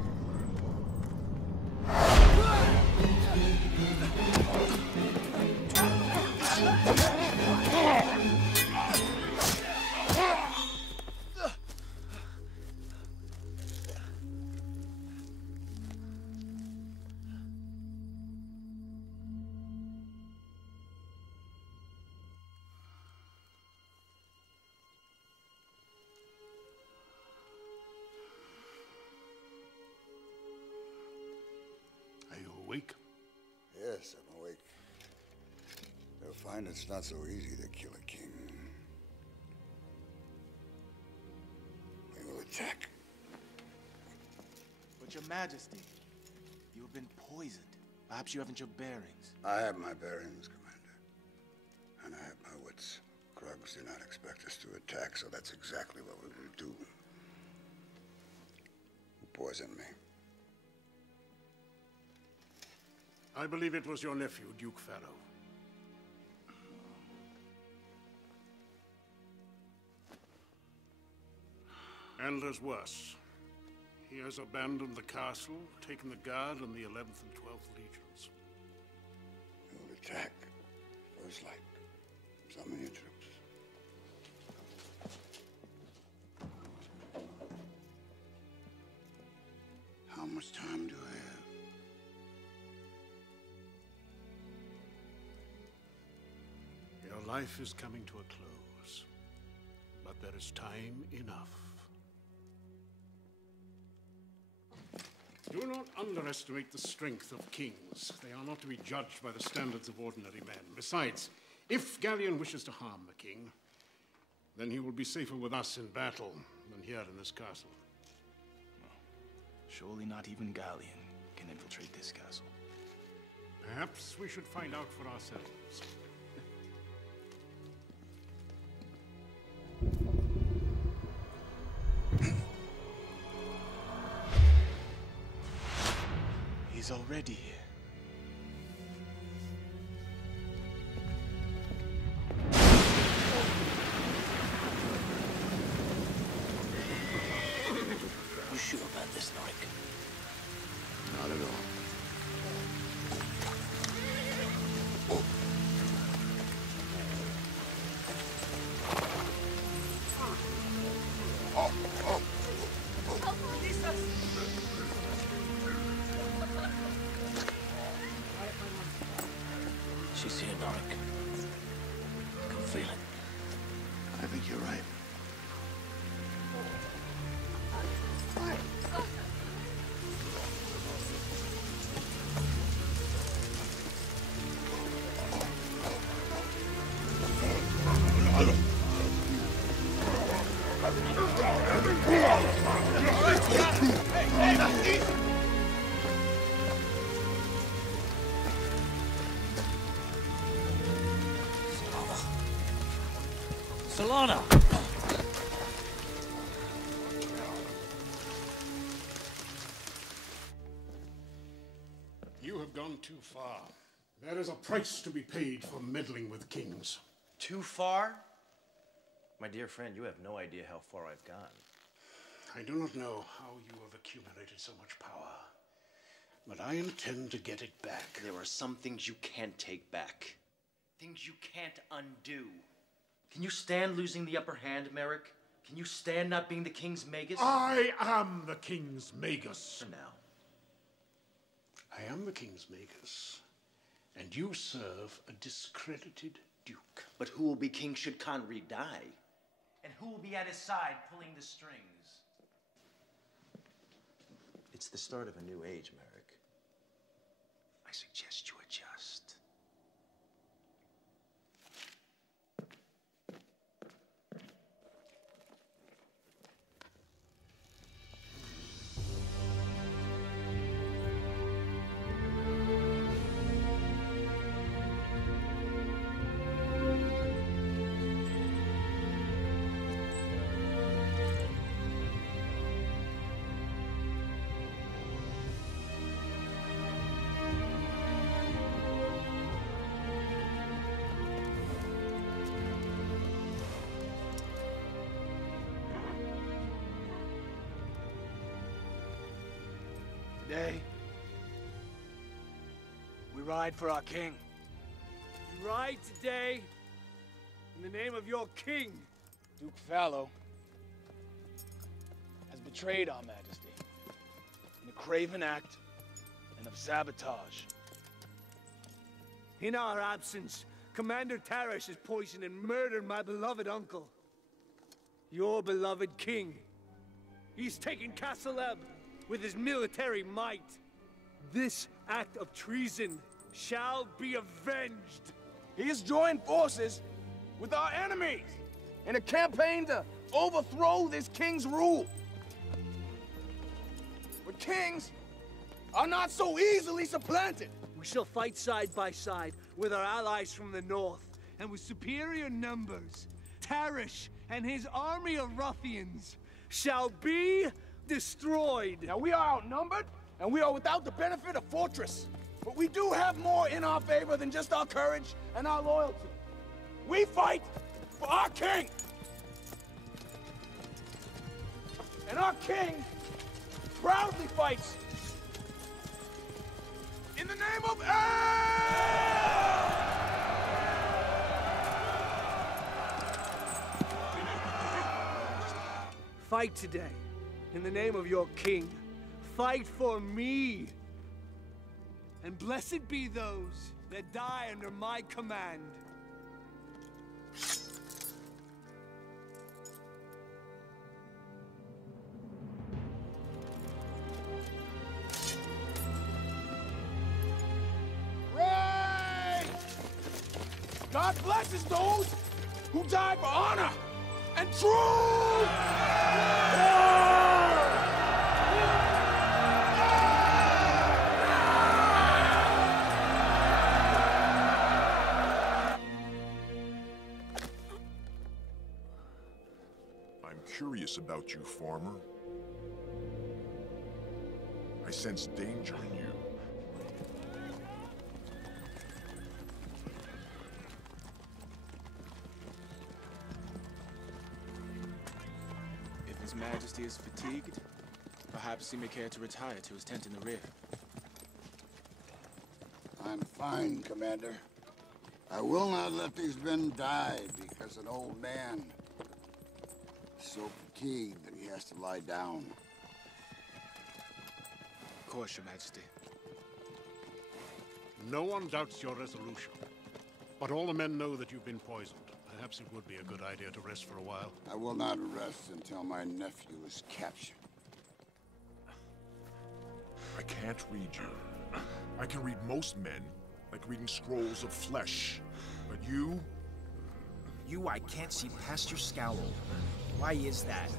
find it's not so easy to kill a king. We will attack. But your majesty, you have been poisoned. Perhaps you haven't your bearings. I have my bearings, Commander. And I have my wits. Krugs do not expect us to attack, so that's exactly what we will do. Who poisoned me? I believe it was your nephew, Duke Pharaoh. And there's worse. He has abandoned the castle, taken the guard and the 11th and 12th legions. We will attack. First light. Summon your troops. How much time do I have? Your life is coming to a close, but there is time enough. Do not underestimate the strength of kings. They are not to be judged by the standards of ordinary men. Besides, if Gallian wishes to harm the king, then he will be safer with us in battle than here in this castle. Surely not even Gallian can infiltrate this castle. Perhaps we should find out for ourselves. He's already here. You sure about this, Norik? Not at all. She's here, Norik. I can feel it. I think you're right. Solana! You have gone too far. There is a price to be paid for meddling with kings. Too far? My dear friend, you have no idea how far I've gone. I do not know how you have accumulated so much power, but I intend to get it back. There are some things you can't take back. Things you can't undo. Can you stand losing the upper hand, Merrick? Can you stand not being the king's magus? I am the king's magus. For now. I am the king's magus, and you serve a discredited duke. But who will be king should Conry die? And who will be at his side pulling the strings? It's the start of a new age, Merrick. I suggest you adjust. Today, we ride for our king. We ride today in the name of your king. Duke Fallow has betrayed our majesty in a craven act and of sabotage. In our absence, Commander Tarash has poisoned and murdered my beloved uncle. Your beloved king. He's taken Castle Ebb with his military might. This act of treason shall be avenged. He has joined forces with our enemies in a campaign to overthrow this king's rule. But kings are not so easily supplanted. We shall fight side by side with our allies from the north, and with superior numbers, Tarish and his army of ruffians shall be destroyed. Now, we are outnumbered, and we are without the benefit of fortress. But we do have more in our favor than just our courage and our loyalty. We fight for our king. And our king proudly fights in the name of Fight today, in the name of your king. Fight for me. And blessed be those that die under my command. Ray! God blesses those who die for honor and truth! I'm curious about you, farmer. I sense danger in you. If His Majesty is fatigued, perhaps he may care to retire to his tent in the rear. I'm fine, Commander. I will not let these men die because an old man is so fatigued that he has to lie down. Of course, Your Majesty. No one doubts your resolution. But all the men know that you've been poisoned. Perhaps it would be a good idea to rest for a while. I will not rest until my nephew is captured. I can't read you. I can read most men, like reading scrolls of flesh. But you? You, I can't see past your scowl. Why is that?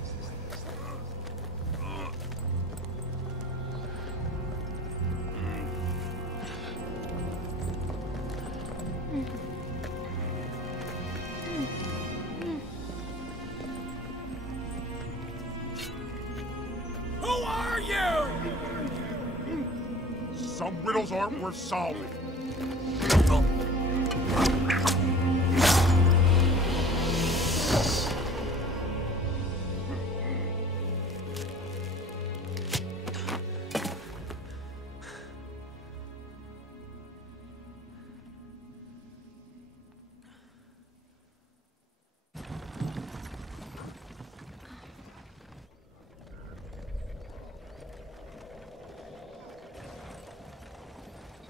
Who are you? Some riddles aren't worth solving.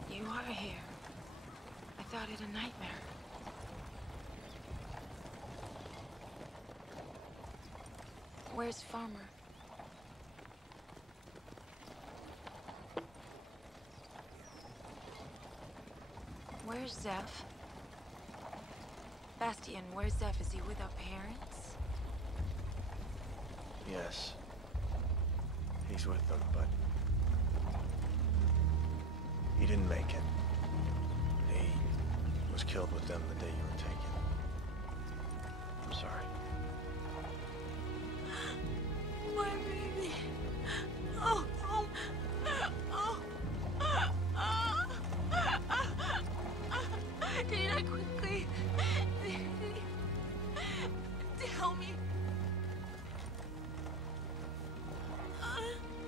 You are here. I thought it a nightmare. Where's Farmer? Where's Zeph? Bastian, where's Zeph? Is he with our parents? Yes. He's with them, but he didn't make it. He was killed with them the day you were taken. I'm sorry. My baby. Oh, oh, oh. Did he not quickly tell me?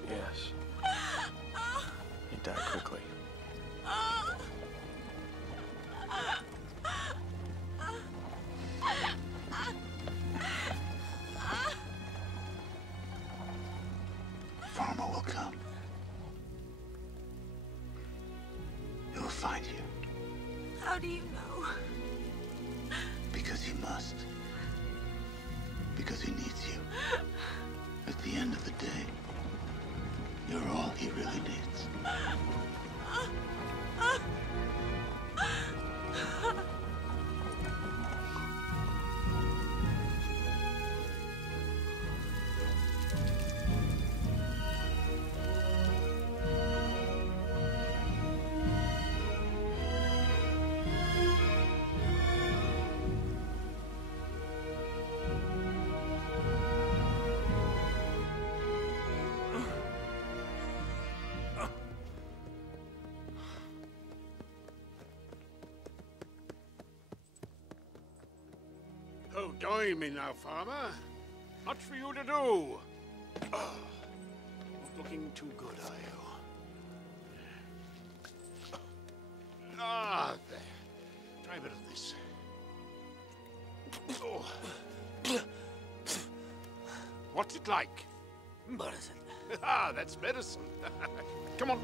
Yes. He died quickly. Farmer will come. He will find you. How do you know? Because he must. Because he needs you. At the end of the day, you're all he really needs. Oh, join me now, farmer. Much for you to do. Oh, not looking too good, are you? Ah, there. Try a bit of this. Oh. What's it like? Medicine. Ah, that's medicine. Come on.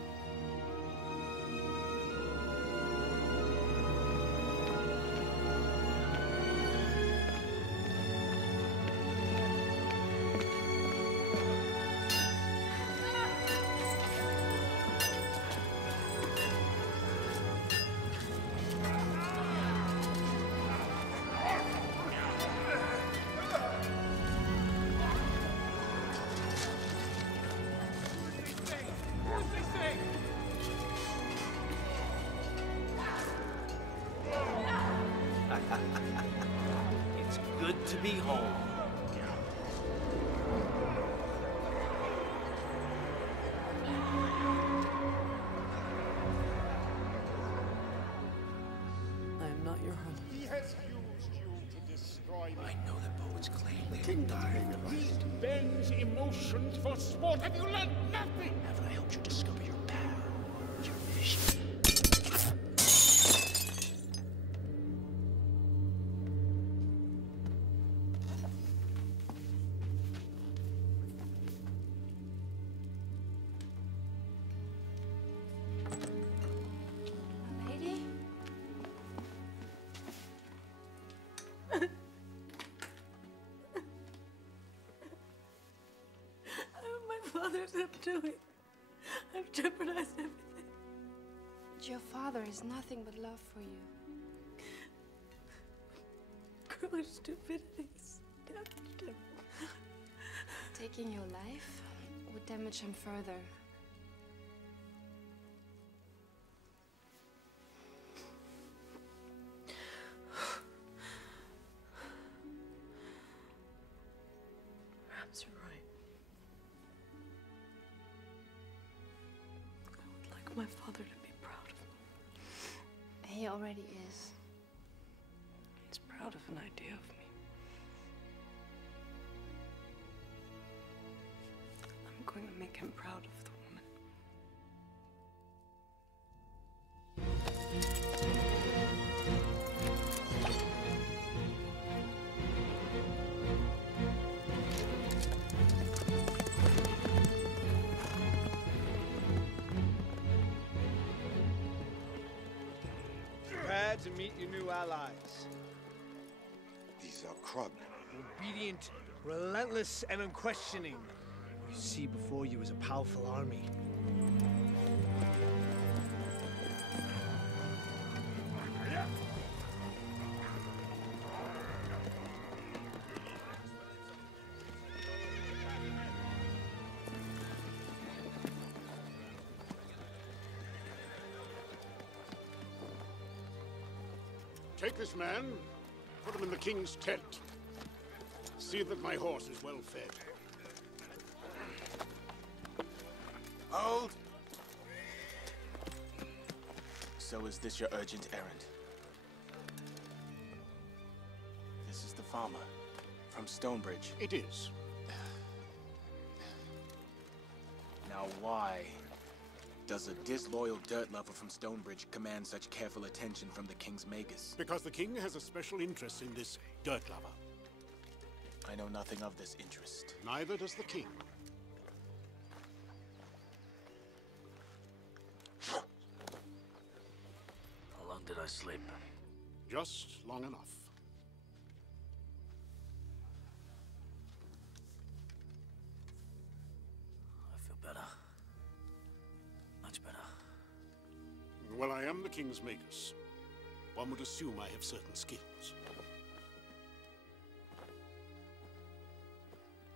It's good to be home. I am not your home. He has used you to destroy me. I know that poets claim The they king die. He bends emotions for sport. Have you learned nothing? Haven't I helped you discover your power, your vision? Lady? My father's up doing. I've jeopardized everything. Your father is nothing but love for you. Girlish stupidity stabbed him. Taking your life would damage him further. Perhaps you're right. I would like my father to be proud of me. He already is. He's proud of an idea of me. I'm going to make him proud of the woman. Prepare to meet your new allies. These are Krug. Obedient, relentless, and unquestioning. What you see before you is a powerful army. Take this man, put him in the king's tent. See that my horse is well fed. Hold! So is this your urgent errand? This is the farmer from Stonebridge. It is. Now why does a disloyal dirt lover from Stonebridge command such careful attention from the king's magus? Because the king has a special interest in this dirt lover. I know nothing of this interest. Neither does the king. How long did I sleep? Just long enough. I feel better. Much better. Well, I am the king's magus. One would assume I have certain skills.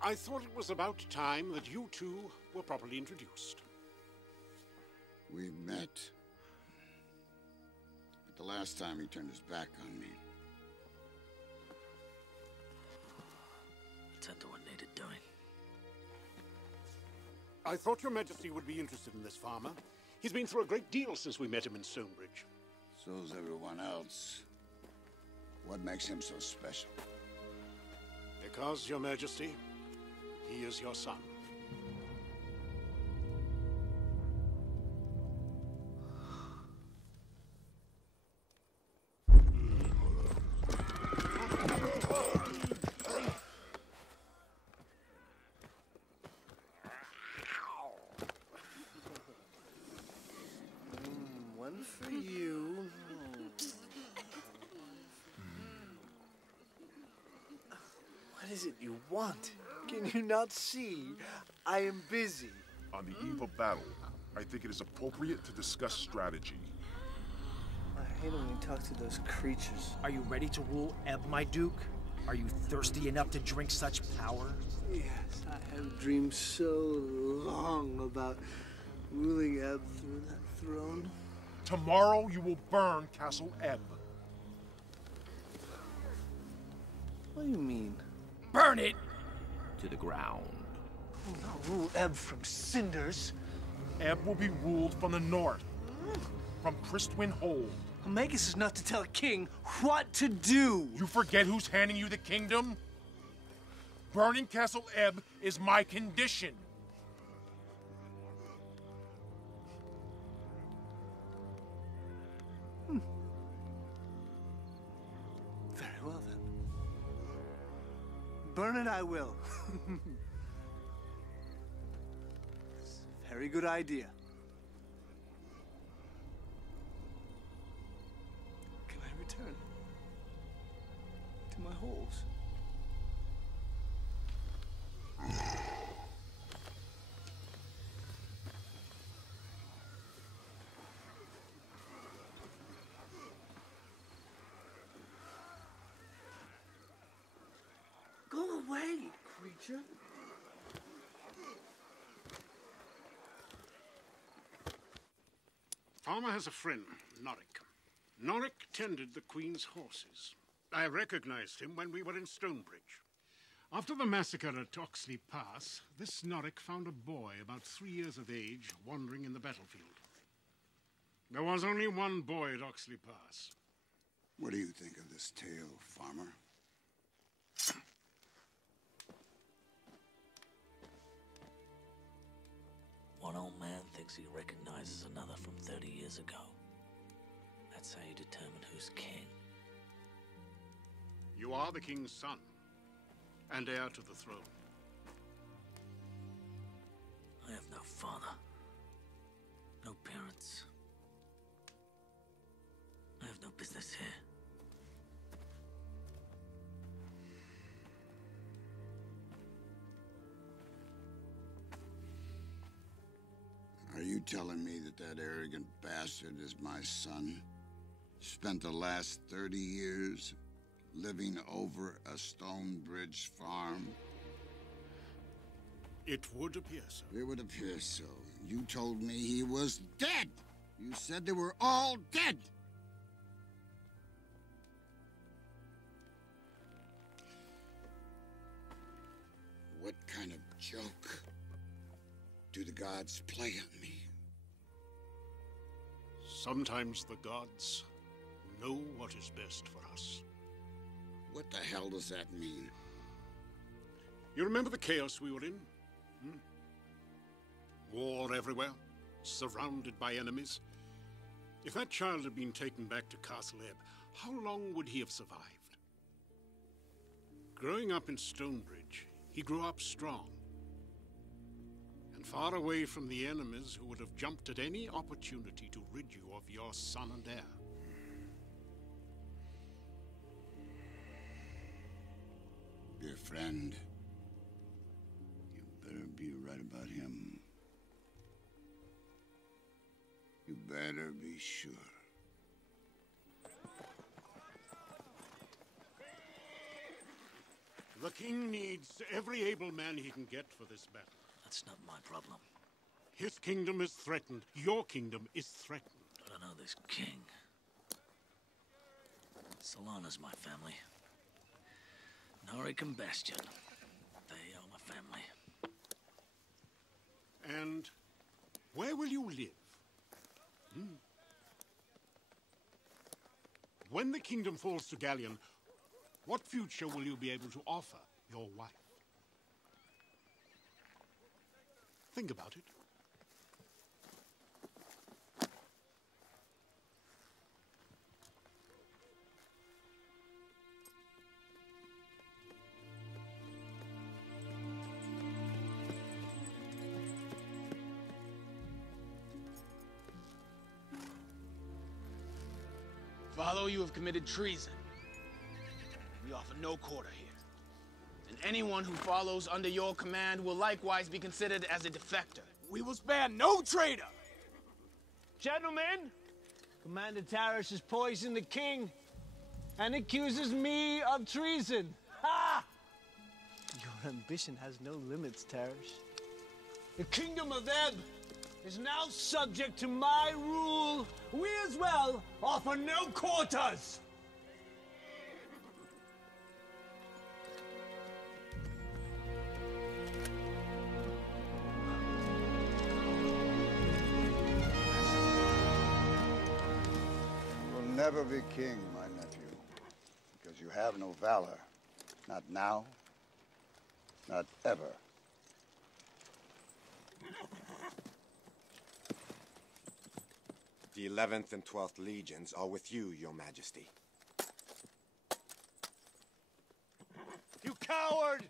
I thought it was about time that you two were properly introduced. We met. But the last time he turned his back on me. Attend to what needed doing. I thought your majesty would be interested in this farmer. He's been through a great deal since we met him in Stonebridge. So's everyone else. What makes him so special? Because, Your Majesty, he is your son. One for you. What is it you want? Can you not see? I am busy. On the eve of battle, I think it is appropriate to discuss strategy. I hate it when you talk to those creatures. Are you ready to rule Ebb, my duke? Are you thirsty enough to drink such power? Yes, I have dreamed so long about ruling Ebb through that throne. Tomorrow you will burn Castle Ebb. What do you mean? Burn it to the ground. I'll rule Ebb from cinders. Ebb will be ruled from the north, from Crystwin Hold. Magus is not to tell a king what to do. You forget who's handing you the kingdom? Burning Castle Ebb is my condition. Very well, then. Burn it I will. It's a very good idea. Can I return to my holes? Go away, creature. Farmer has a friend, Norik. Norik tended the Queen's horses. I recognized him when we were in Stonebridge. After the massacre at Oxley Pass, this Norik found a boy about 3 years of age wandering in the battlefield. There was only one boy at Oxley Pass. What do you think of this tale, Farmer? One old man thinks he recognizes another from 30 years ago. That's how you determine who's king. You are the king's son, and heir to the throne. I have no father, no parents. I have no business here. Are you telling me that that arrogant bastard is my son? Spent the last 30 years living over a Stonebridge farm? It would appear so. It would appear so. You told me he was dead! You said they were all dead! What kind of joke do the gods play on me? Sometimes the gods know what is best for us. What the hell does that mean? You remember the chaos we were in? War everywhere, surrounded by enemies. If that child had been taken back to Castle Ebb, how long would he have survived? Growing up in Stonebridge, he grew up strong and far away from the enemies who would have jumped at any opportunity to rid you of your son and heir. Dear friend, you better be right about him. You better be sure. The king needs every able man he can get for this battle. That's not my problem. His kingdom is threatened. Your kingdom is threatened. I don't know this king. Solana's my family. Norik and Bastion. They are my family. And where will you live? When the kingdom falls to Gallian, what future will you be able to offer your wife. Think about it. Follow, you have committed treason. We offer no quarter here. And anyone who follows under your command will likewise be considered as a defector. We will spare no traitor! Gentlemen, Commander Tarish has poisoned the king and accuses me of treason. Ha! Your ambition has no limits, Tarish. The kingdom of Ebb is now subject to my rule. We as well offer no quarters. You will never be king, my nephew, because you have no valor. Not now, not ever. The 11th and 12th Legions are with you, Your Majesty. You coward!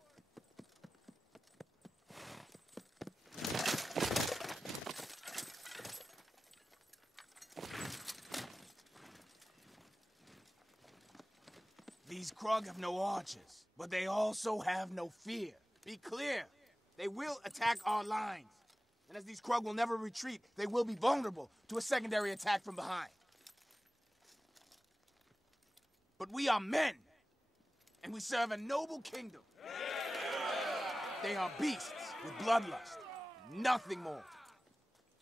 These Krug have no archers, but they also have no fear. Be clear, they will attack our lines. And as these Krug will never retreat, they will be vulnerable to a secondary attack from behind. But we are men, and we serve a noble kingdom. They are beasts with bloodlust, nothing more.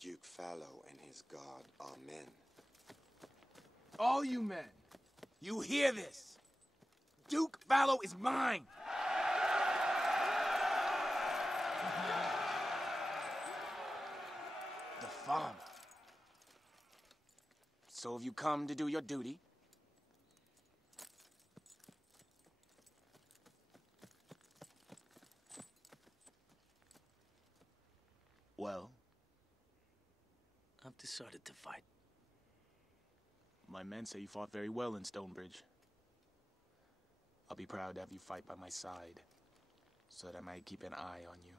Duke Fallow and his guard are men. All you men, you hear this. Duke Fallow is mine. The farmer. So have you come to do your duty? Well, I've decided to fight. My men say you fought very well in Stonebridge. I'll be proud to have you fight by my side, so that I might keep an eye on you.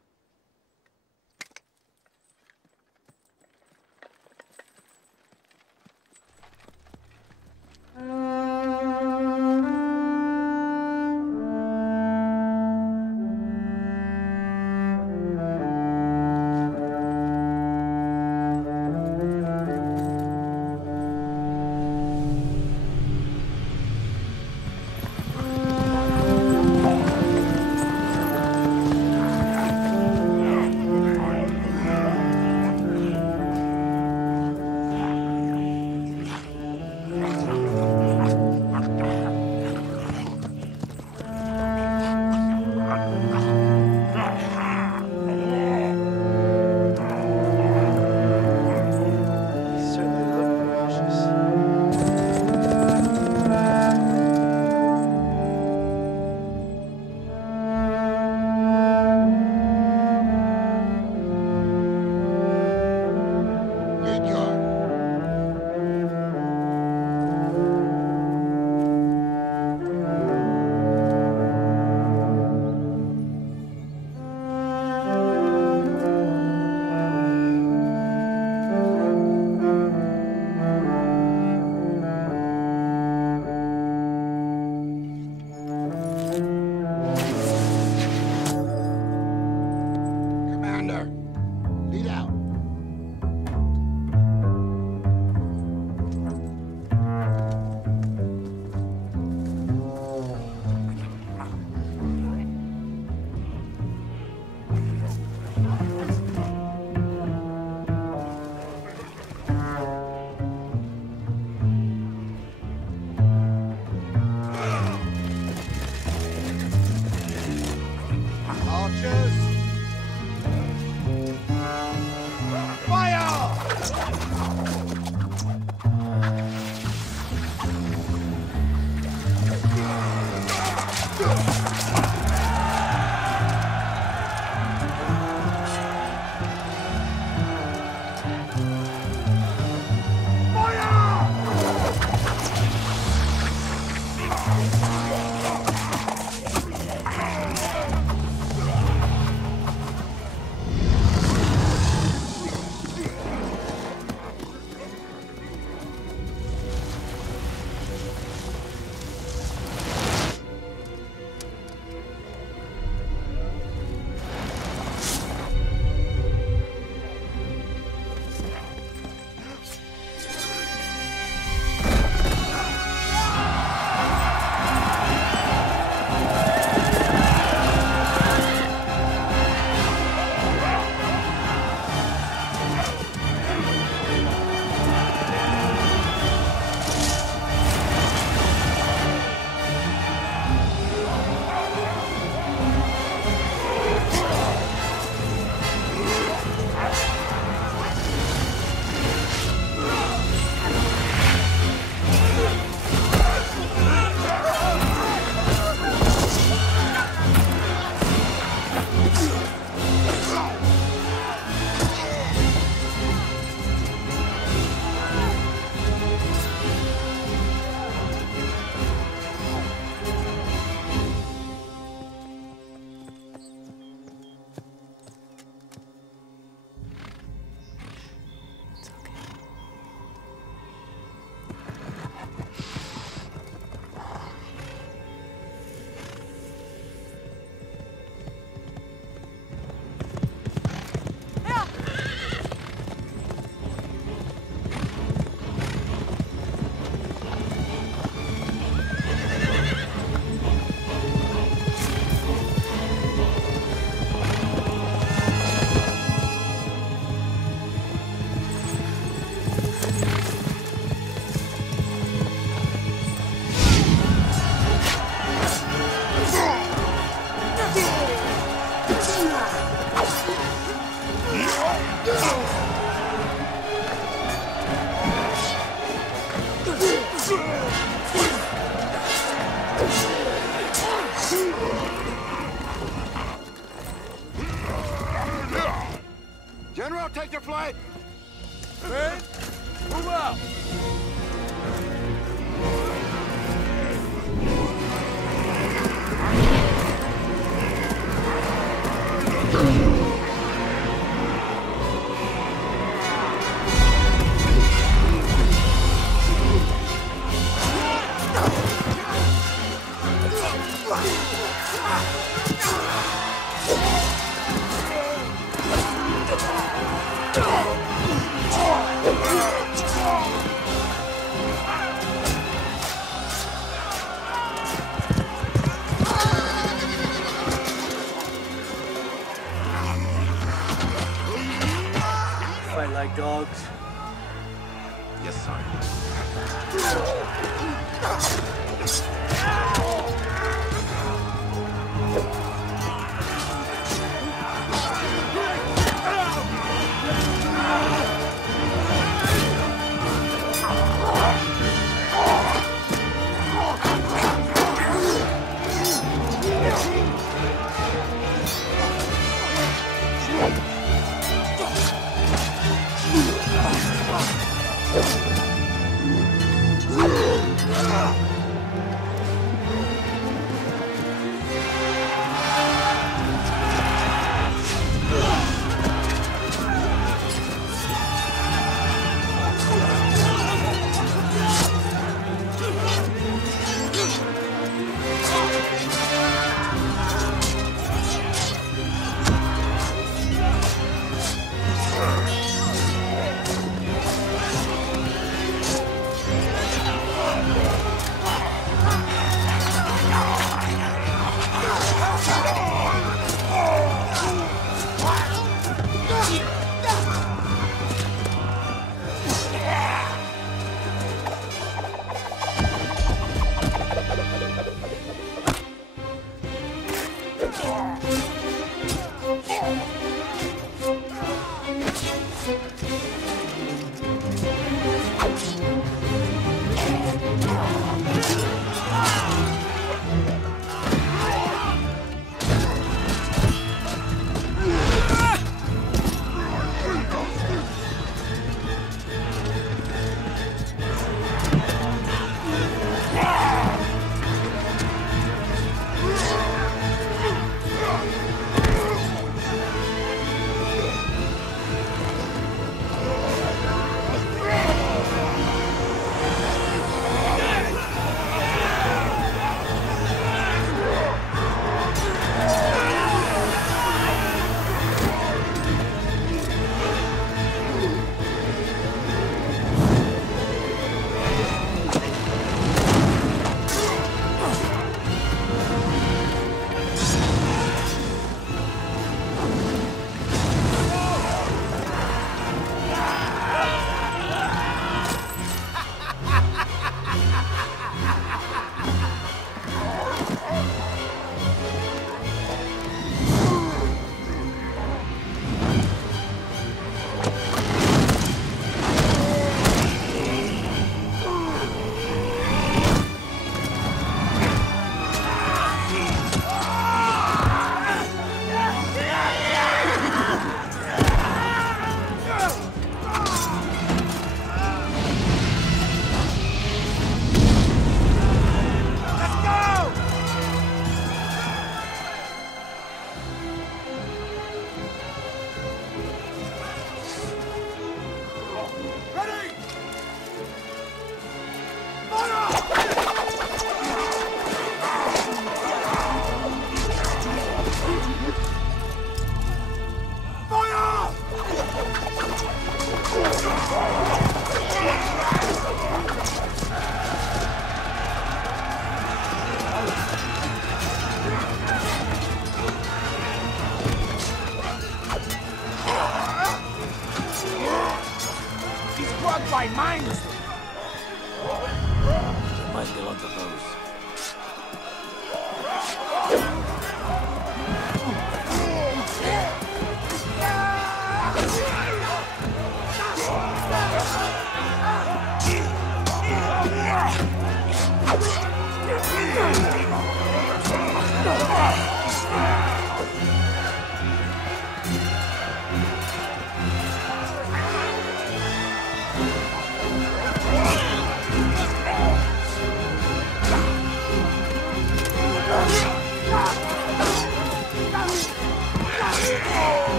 Now take your flight! Men, move out! Fight like dogs. Yes, sir. Fight mindlessly. There might be lots of those.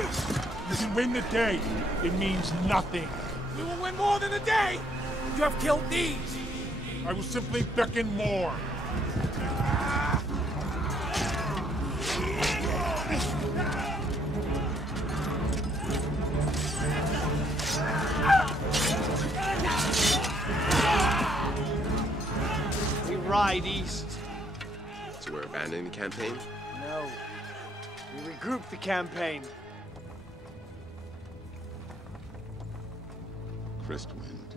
You can win the day. It means nothing. We will win more than a day! You have killed these! I will simply beckon more. We ride east. So we're abandoning the campaign? No. We regroup the campaign. Crystwind,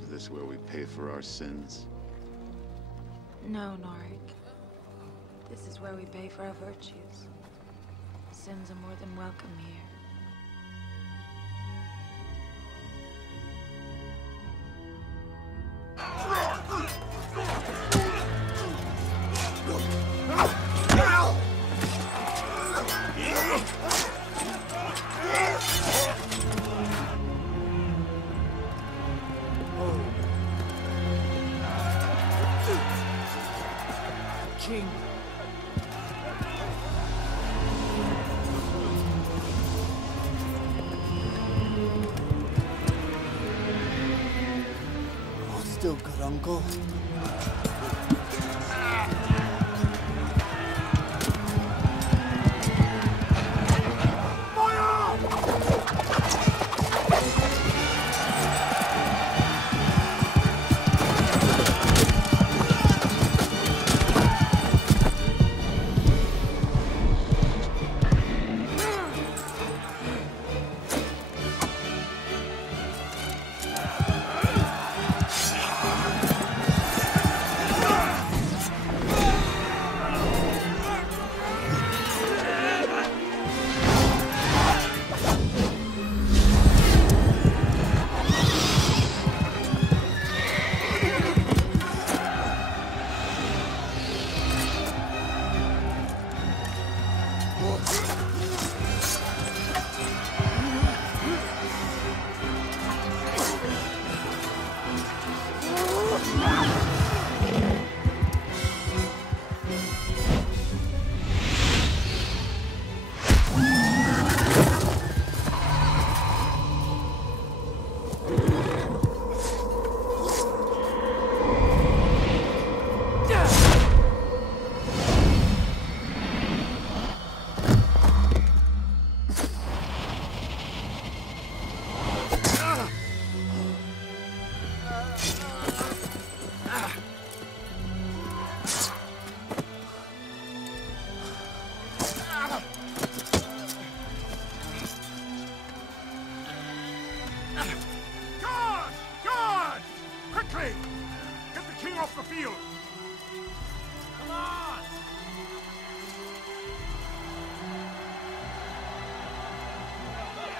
is this where we pay for our sins? No, Norik. This is where we pay for our virtues. Sins are more than welcome here. King. Oh, still good, Uncle.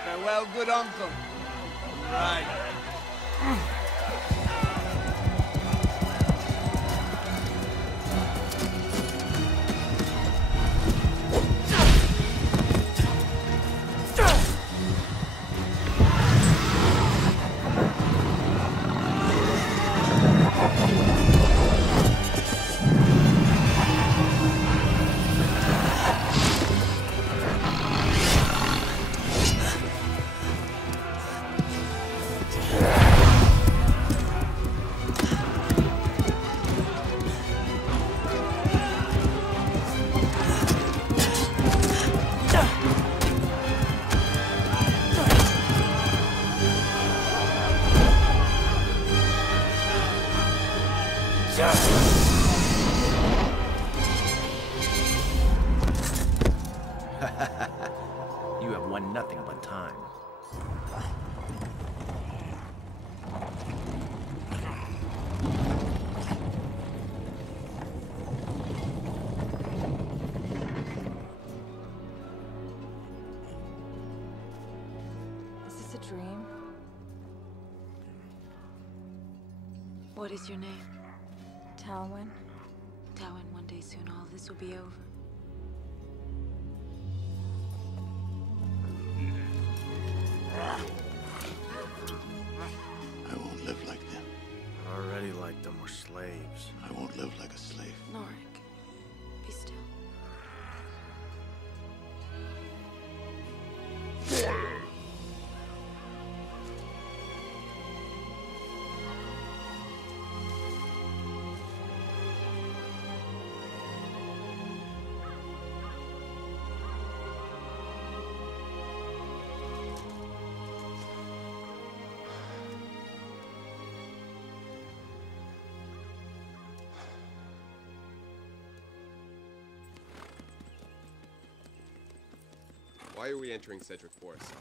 Farewell, good uncle. Right. You have won nothing but time. Is this a dream? What is your name? Talwyn? Talwyn, one day soon all this will be over. I won't live like them. Already like them, we're slaves. I won't live like a slave. Norik, be still. Why are we entering Cedric Forest?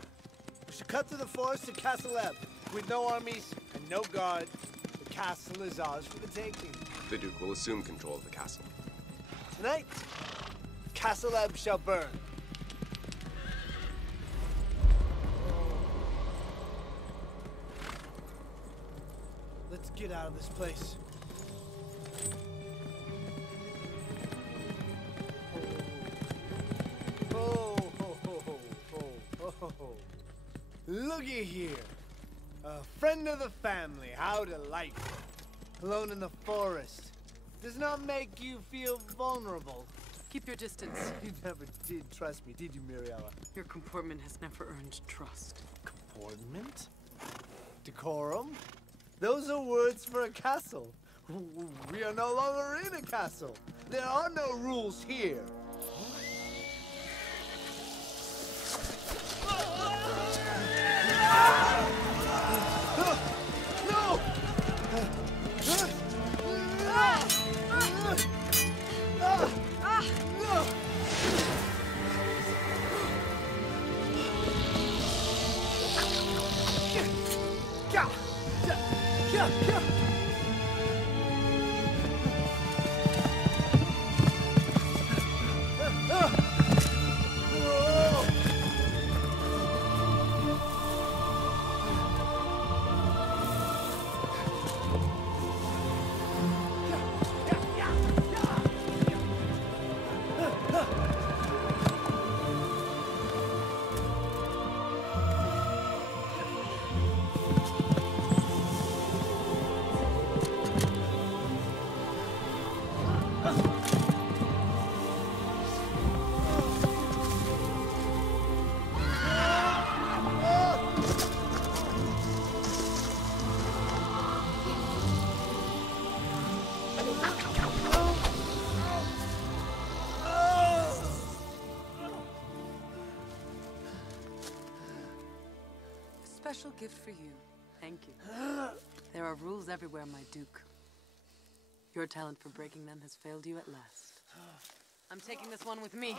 We should cut through the forest to Castle Ebb. With no armies and no guard, the castle is ours for the taking. The Duke will assume control of the castle. Tonight, Castle Ebb shall burn. Let's get out of this place. Looky here. A friend of the family, how delightful. Alone in the forest. Does not make you feel vulnerable. Keep your distance. You never did trust me, did you, Miriella? Your comportment has never earned trust. Comportment? Decorum? Those are words for a castle. We are no longer in a castle. There are no rules here. No! Special gift for you. Thank you. There are rules everywhere, my Duke. Your talent for breaking them has failed you at last. I'm taking this one with me.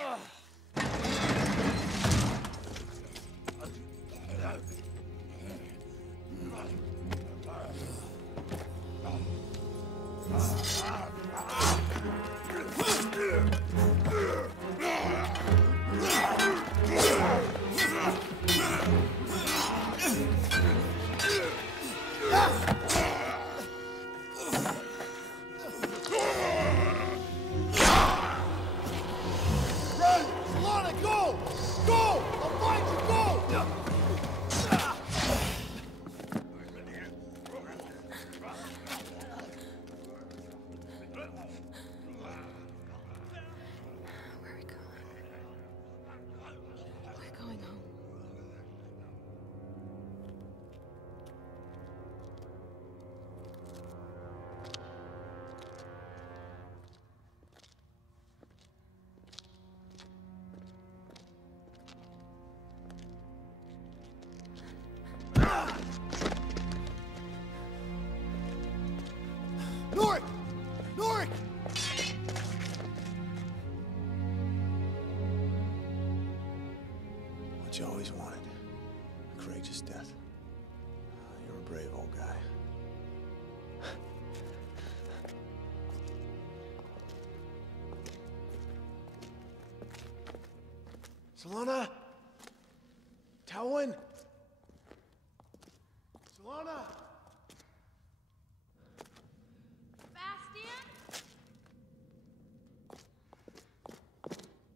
What you always wanted. A courageous death. You're a brave old guy. Solana! Tywin! Solana!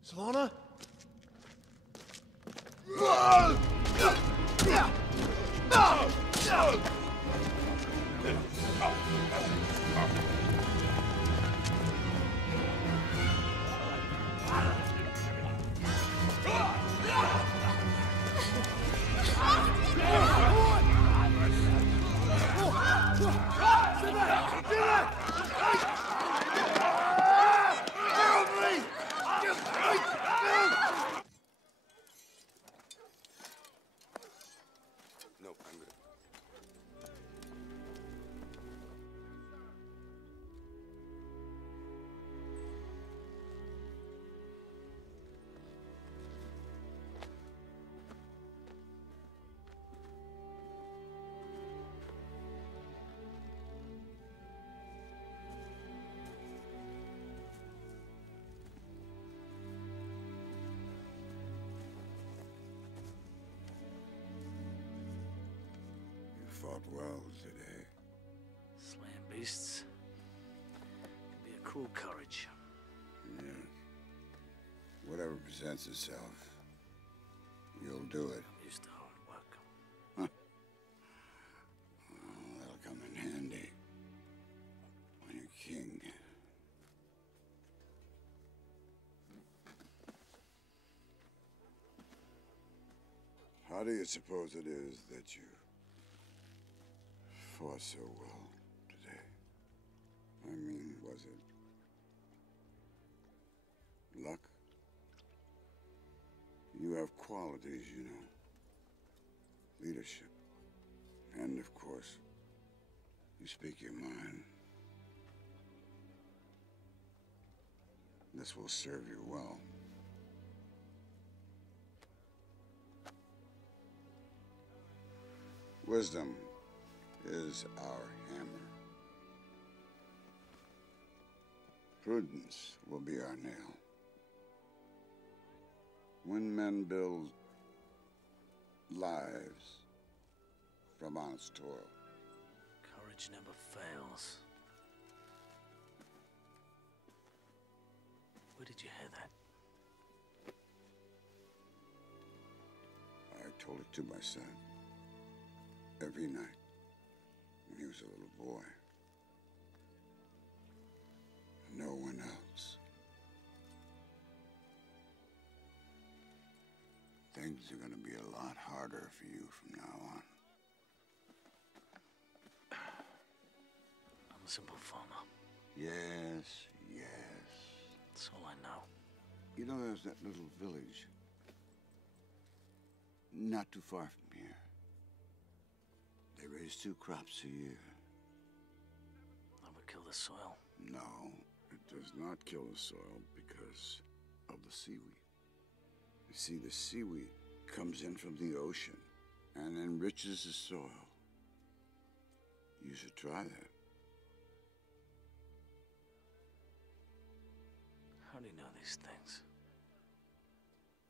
Solana? fought well today. Slaying beasts can be a cruel courage. Yeah. Whatever presents itself, you'll do it. I'm used to hard work. Huh. Well, that'll come in handy when you're king. How do you suppose it is that you fought so well today? I mean, was it luck? You have qualities, you know. Leadership. And, of course, you speak your mind. This will serve you well. Wisdom is our hammer. Prudence will be our nail. When men build lives from honest toil, Courage never fails. Where did you hear that? I told it to my son every night when he was a little boy. No one else. Things are gonna be a lot harder for you from now on. I'm a simple farmer. Yes, yes. That's all I know. You know, there's that little village not too far from here. They raise 2 crops a year. That would kill the soil. No, it does not kill the soil because of the seaweed. You see, the seaweed comes in from the ocean and enriches the soil. You should try that. How do you know these things?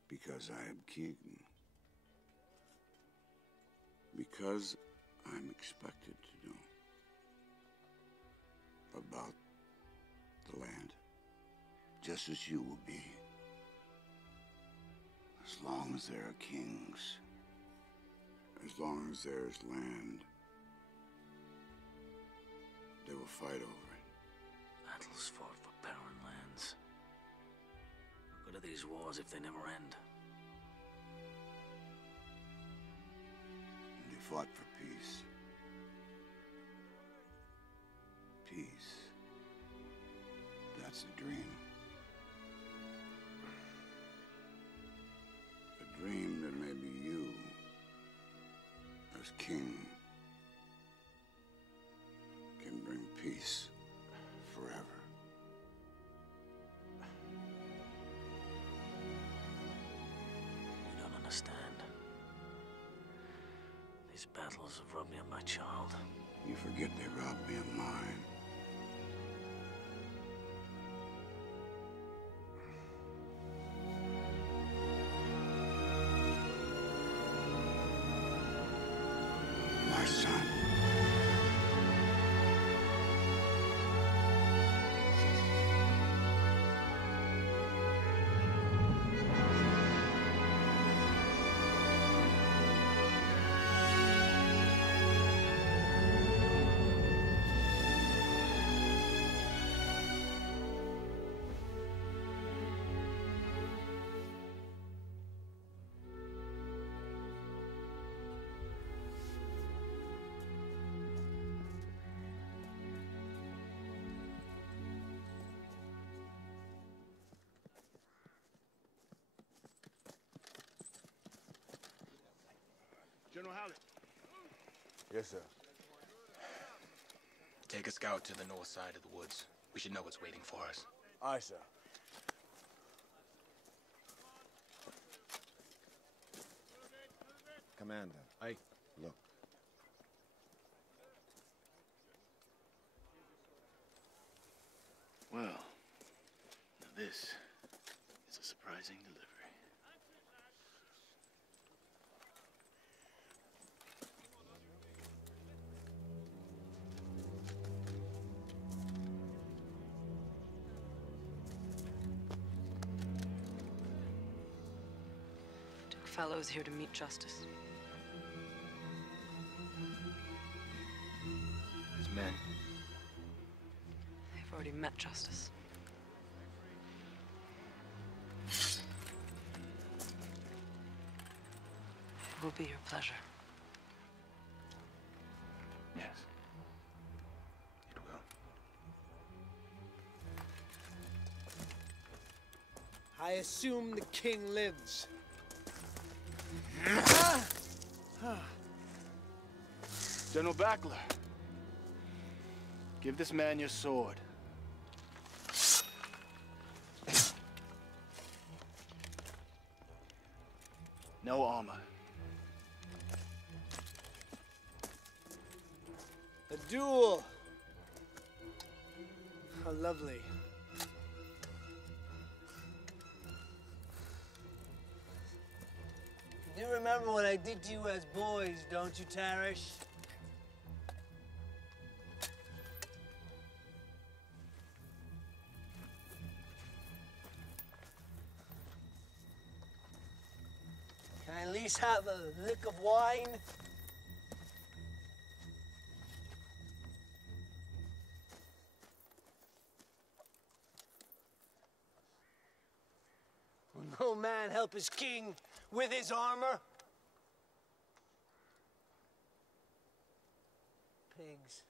Because I am king. Because I'm expected to know about the land, just as you will be. As long as there are kings, as long as there is land, they will fight over it. Battles fought for barren lands. What good are these wars if they never end? And they fought for peace. Peace. That's the dream. A dream that maybe you, as king, can bring peace forever. You don't understand. These battles have robbed me of my child. You forget they robbed me of mine. My son. General Howlett. Yes, sir. Take a scout to the north side of the woods. We should know what's waiting for us. Aye, sir. Commander. Aye. Look. Well, now this is a surprising delivery. fellow is here to meet justice. His men. They've already met justice. It will be your pleasure. Yes. It will. I assume the king lives. General Backler, give this man your sword. No armor. A duel. How lovely. You remember what I did to you as boys, don't you, Tarish? Can I at least have a lick of wine? Will no man help his king with his armor? Pigs.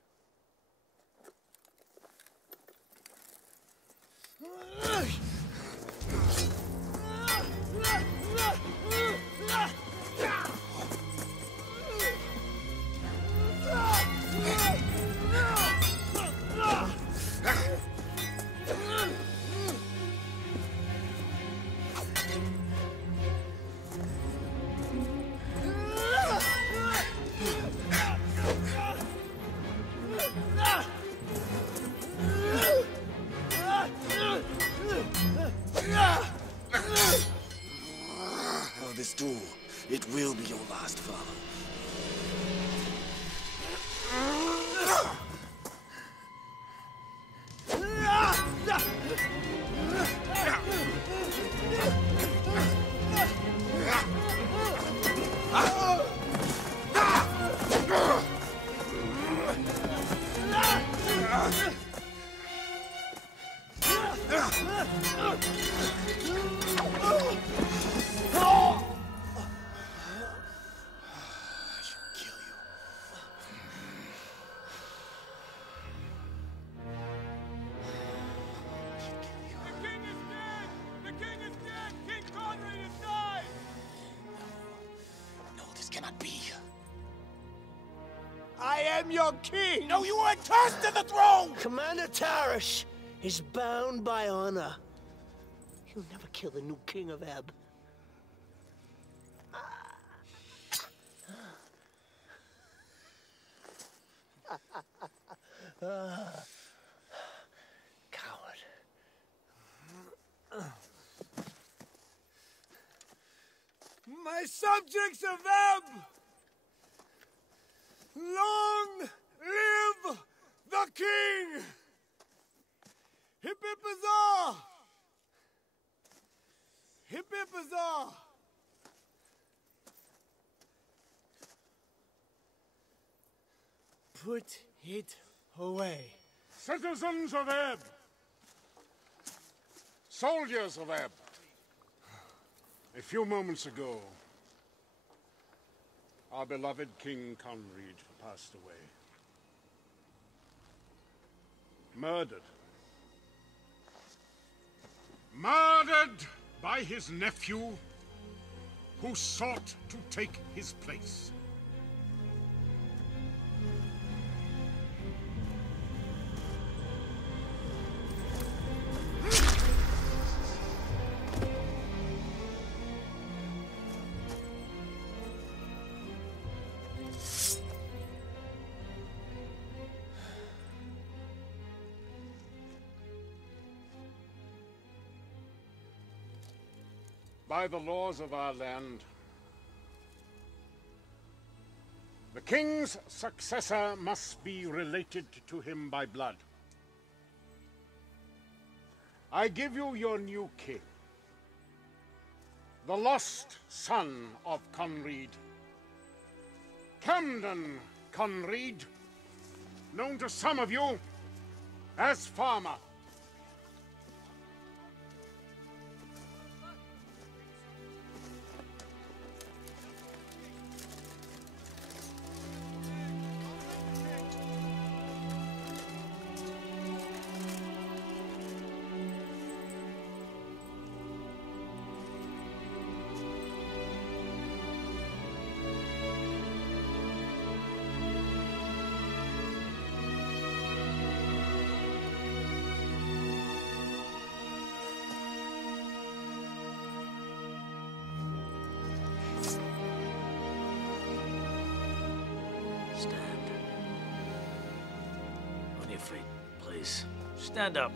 Oh, this duel, it will be your last, follow. I am your king! No, you are cursed to the throne! Commander Tarish is bound by honor. He'll never kill the new king of Ebb. Coward. My subjects of Ebb! Long live the king! Hip hip huzzah! Hip hip huzzah! Put it away. Citizens of Ebb! Soldiers of Ebb! A few moments ago, our beloved King Conrad passed away. Murdered. Murdered by his nephew, who sought to take his place. By the laws of our land, the king's successor must be related to him by blood. I give you your new king. the lost son of Conread. Camden Conread, known to some of you as Farmer. Stand. On your feet, please. Stand up.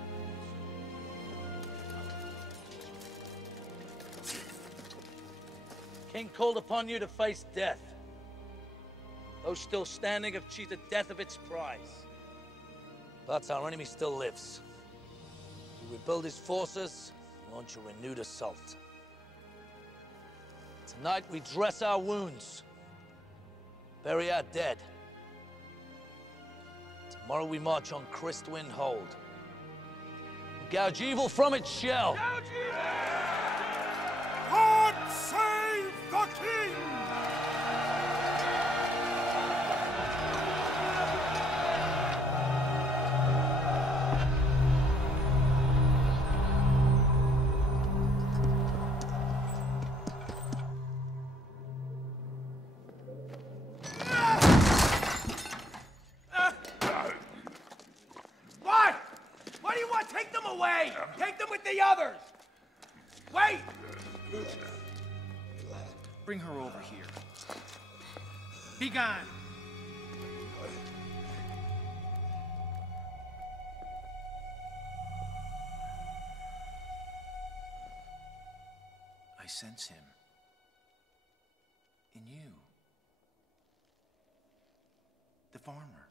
King called upon you to face death. Those still standing have cheated death of its prize. But our enemy still lives. We rebuild his forces and launch a renewed assault. Tonight we dress our wounds, bury our dead. Tomorrow we march on Crestwind Hold. Gouge evil from its shell. God save the king! What? What do you want? Take them away! Take them with the others! Wait! Bring her over here. Be gone! I sense him. In you. The farmer.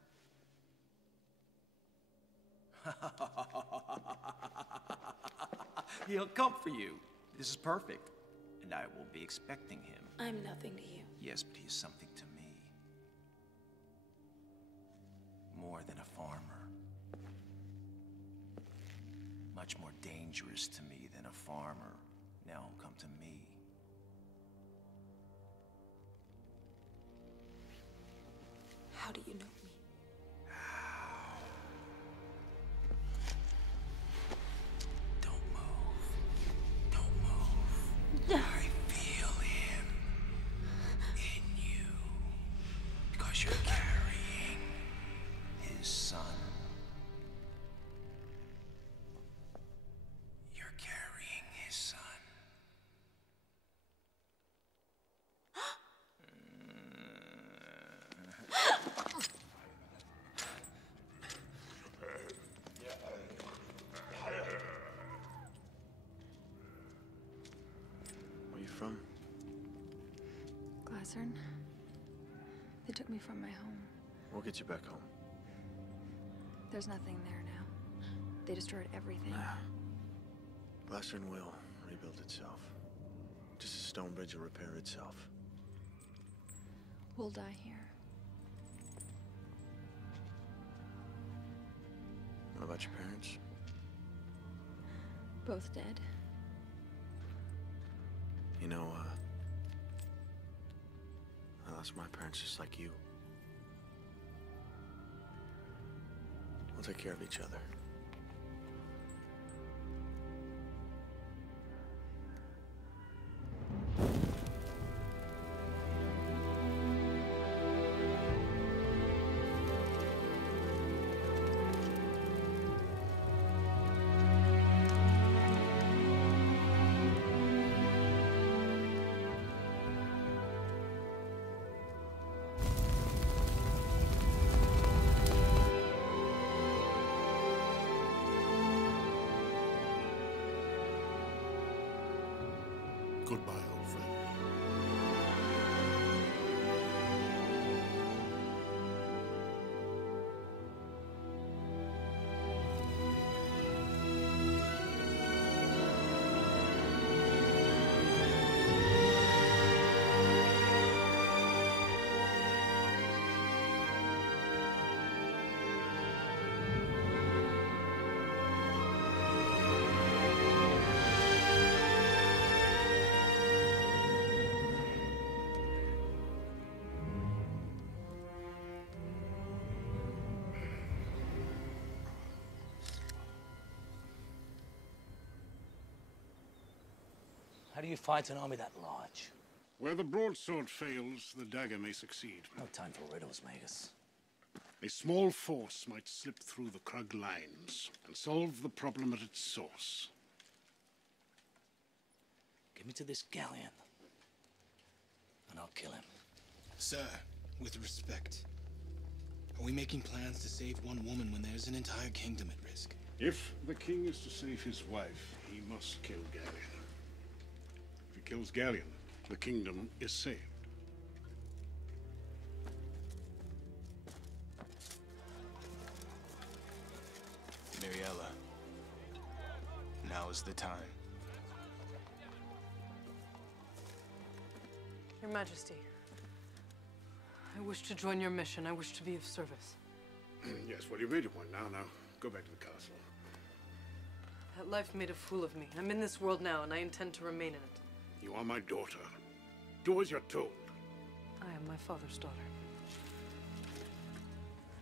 He'll come for you. This is perfect. And I will be expecting him. I'm nothing to you. Yes, but he is something to me. More than a farmer. Much more dangerous to me than a farmer. Now come to me. How do you know me? I feel him in you because you're carrying his son. You're carrying his son. Where you from? Glassern. They took me from my home. We'll get you back home. There's nothing there now. They destroyed everything. Glassern will rebuild itself. Just as Stonebridge will repair itself. We'll die here. What about your parents? Both dead. You know, I lost my parents just like you. We'll take care of each other. Goodbye, old friend. How do you fight an army that large? Where the broadsword fails, the dagger may succeed. No time for riddles, Magus. A small force might slip through the Krug lines and solve the problem at its source. Give me to this Gallian, and I'll kill him. Sir, with respect, are we making plans to save one woman when there's an entire kingdom at risk? If the king is to save his wife, he must kill Gallian. If he kills Gallian, the kingdom is saved. Mariella, now is the time. Your Majesty, I wish to join your mission. I wish to be of service. Yes, well, you made your point. Now, go back to the castle. That life made a fool of me. I'm in this world now, and I intend to remain in it. You are my daughter. Do as you're told. I am my father's daughter.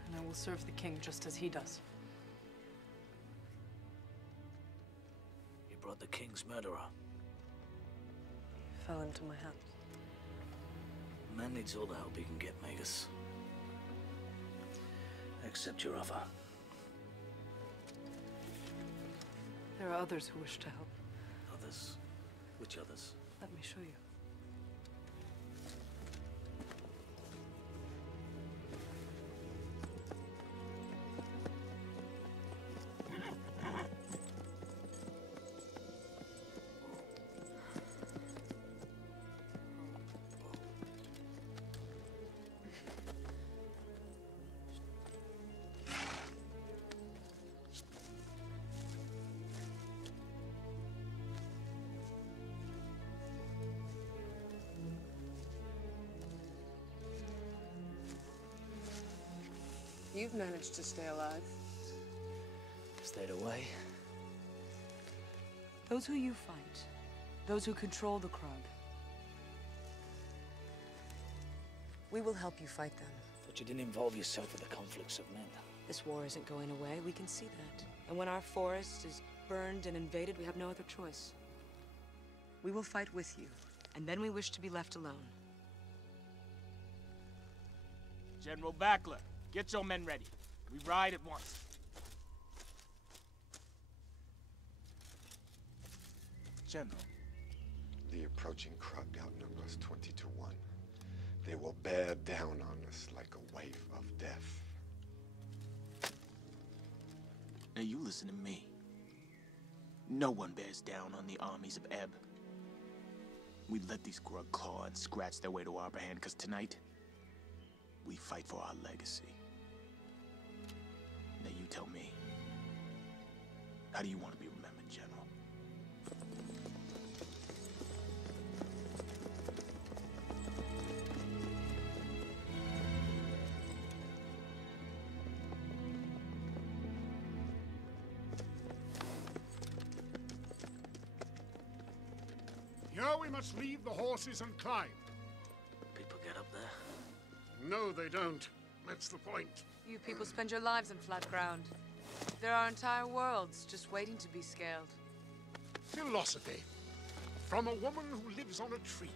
And I will serve the king just as he does. You brought the king's murderer. He fell into my hands. Man needs all the help he can get, Magus. Accept your offer. There are others who wish to help. Others? Which others? Let me show you. You've managed to stay alive. Stayed away. Those who you fight, those who control the Krug. We will help you fight them. But you didn't involve yourself with the conflicts of men. This war isn't going away, we can see that. And when our forest is burned and invaded, we have no other choice. We will fight with you, and then we wish to be left alone. General Backler, get your men ready. We ride at once. General. The approaching Krug outnumbers 20 to 1. They will bear down on us like a wave of death. Now you listen to me. No one bears down on the armies of Ebb. We let these Krug claw and scratch their way to our upper hand, because tonight, we fight for our legacy. Now you tell me, how do you want to be remembered, General? Here we must leave the horses and climb. People get up there? No, they don't. That's the point. You people spend your lives in flat ground. There are entire worlds just waiting to be scaled. Philosophy. From a woman who lives on a tree.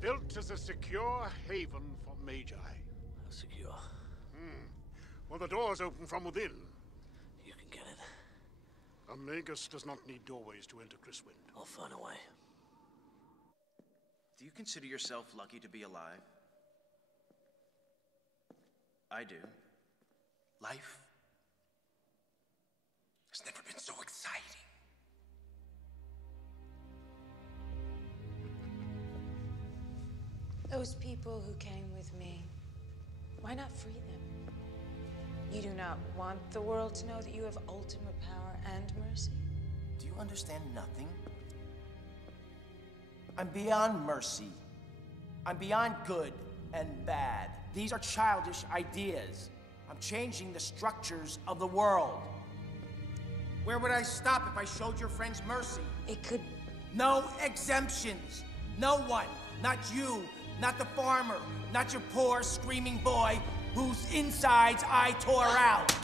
Built as a secure haven for Magi. How secure? Well, the doors open from within. You can get it. A Magus does not need doorways to enter Cristwind. I'll find a way. Do you consider yourself lucky to be alive? I do. Life has never been so exciting. Those people who came with me, why not free them? You do not want the world to know that you have ultimate power and mercy? Do you understand nothing? I'm beyond mercy. I'm beyond good and bad. These are childish ideas. I'm changing the structures of the world. Where would I stop if I showed your friends mercy? It could... No exemptions. No one. Not you. Not the farmer. Not your poor, screaming boy whose insides I tore out.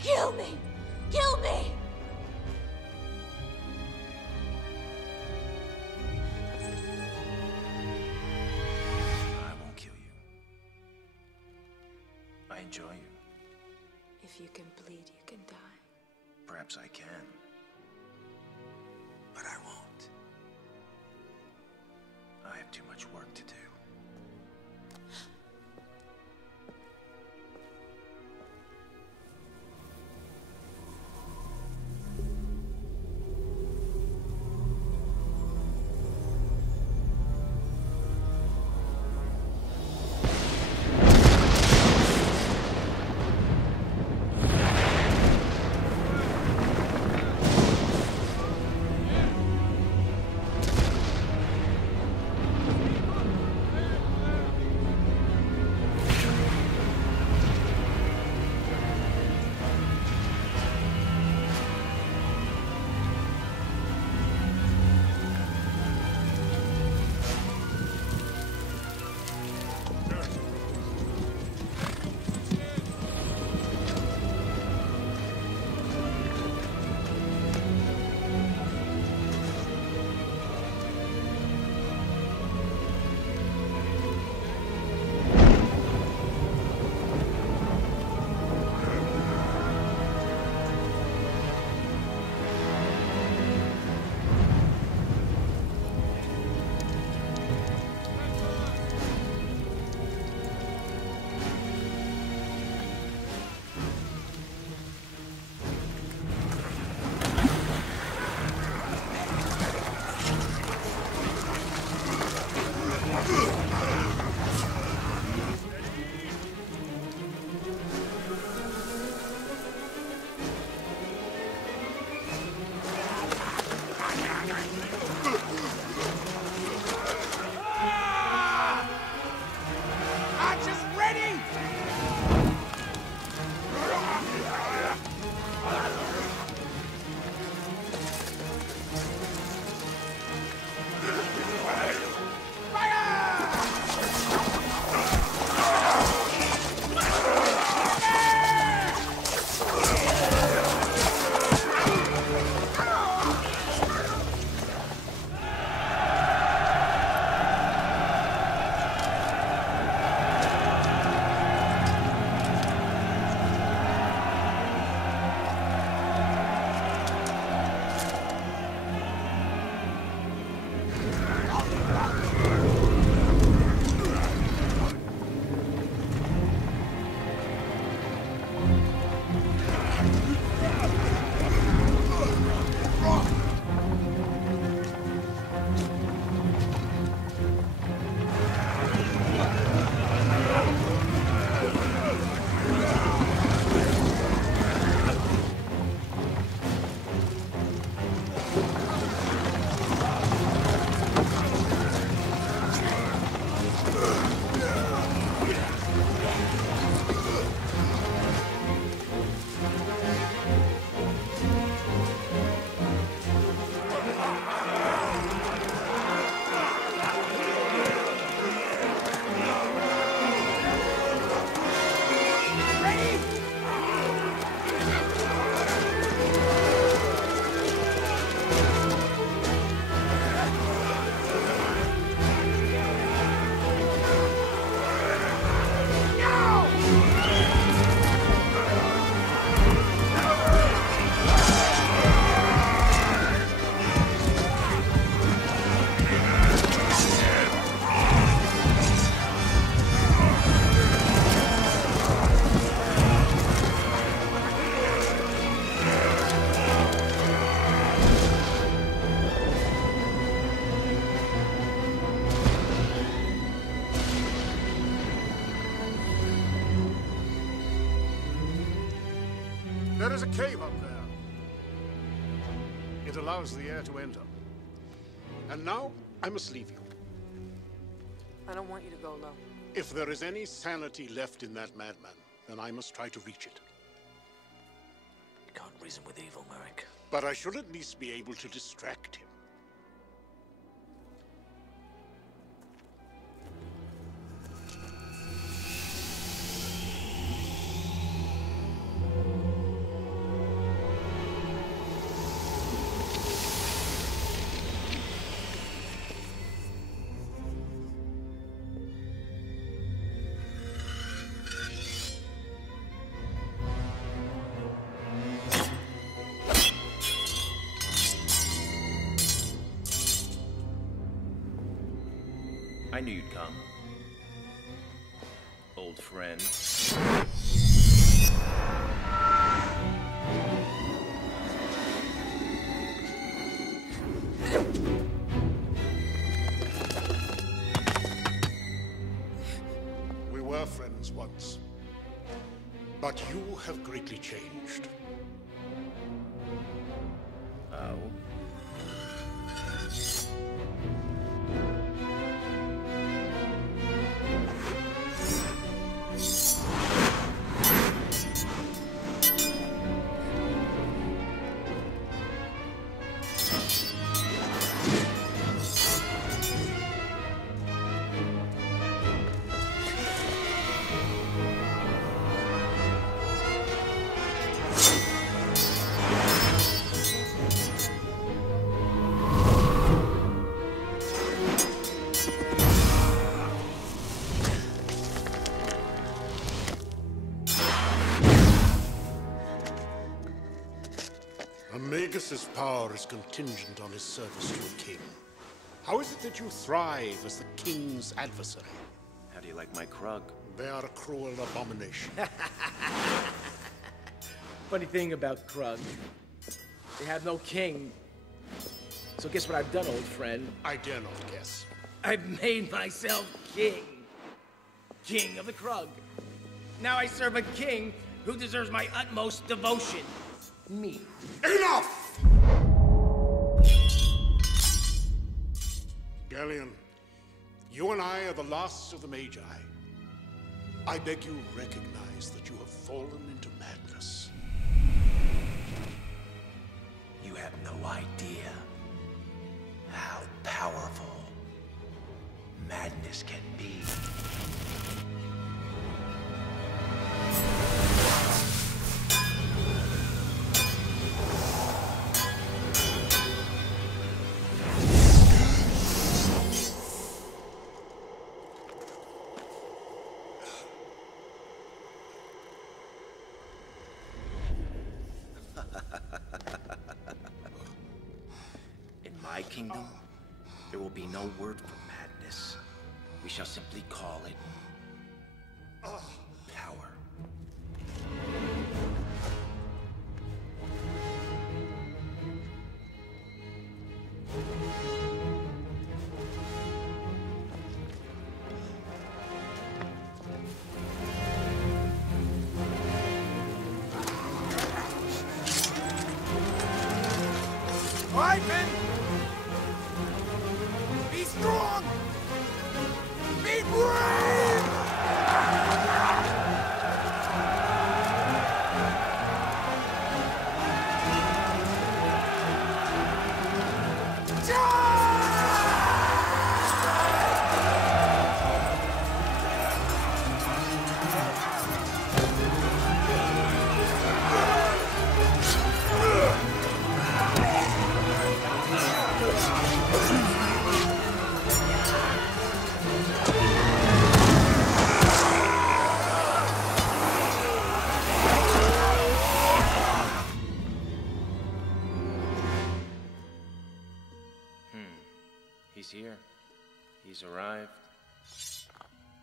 Kill me! Kill me! I won't kill you. I enjoy you. If you can bleed, you can die. Perhaps I can. But I won't. I have too much work to do. There is a cave up there. It allows the air to enter. And now, I must leave you. I don't want you to go, Lo. If there is any sanity left in that madman, then I must try to reach it. You can't reason with evil, Merrick. But I should at least be able to distract him. I knew you'd come. Old friend. We were friends once, but you have greatly changed. Oh? Magus's power is contingent on his service to a king. How is it that you thrive as the king's adversary? How do you like my Krug? They are a cruel abomination. Funny thing about Krugs, they have no king. So guess what I've done, old friend? I dare not guess. I've made myself king. King of the Krug. Now I serve a king who deserves my utmost devotion. Me. Enough! Gallian, you and I are the last of the Magi. I beg you recognize that you have fallen into madness. You have no idea how powerful madness can be. My kingdom, there will be no word for madness. We shall simply call it power. All right, men. Be strong! Be brave! He's here. He's arrived.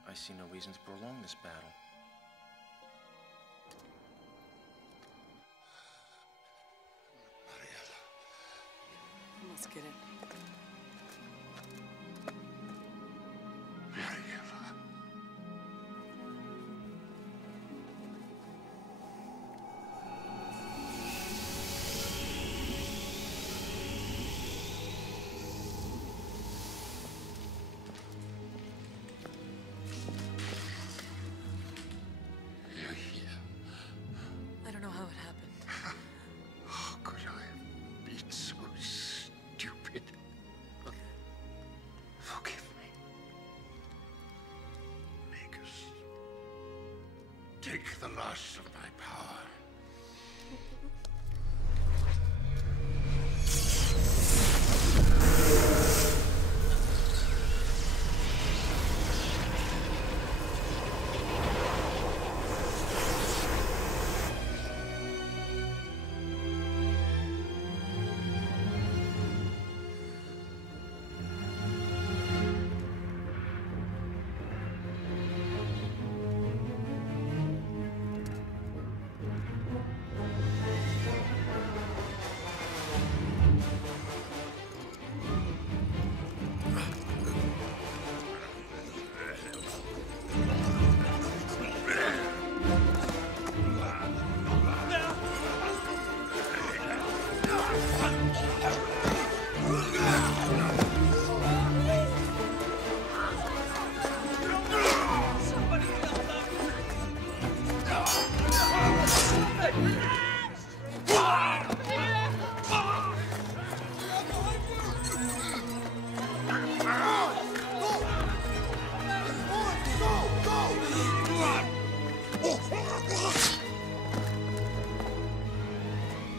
I see no reason to prolong this battle. Let's get it. take the loss of my power.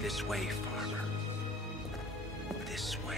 This way, farmer. This way.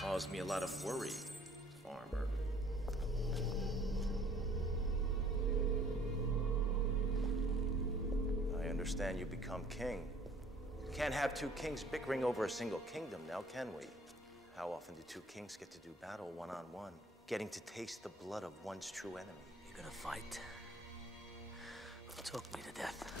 Caused me a lot of worry, farmer. I understand you become king. Can't have two kings bickering over a single kingdom now, can we? How often do two kings get to do battle one-on-one, getting to taste the blood of one's true enemy? You gonna fight? Or talk me to death?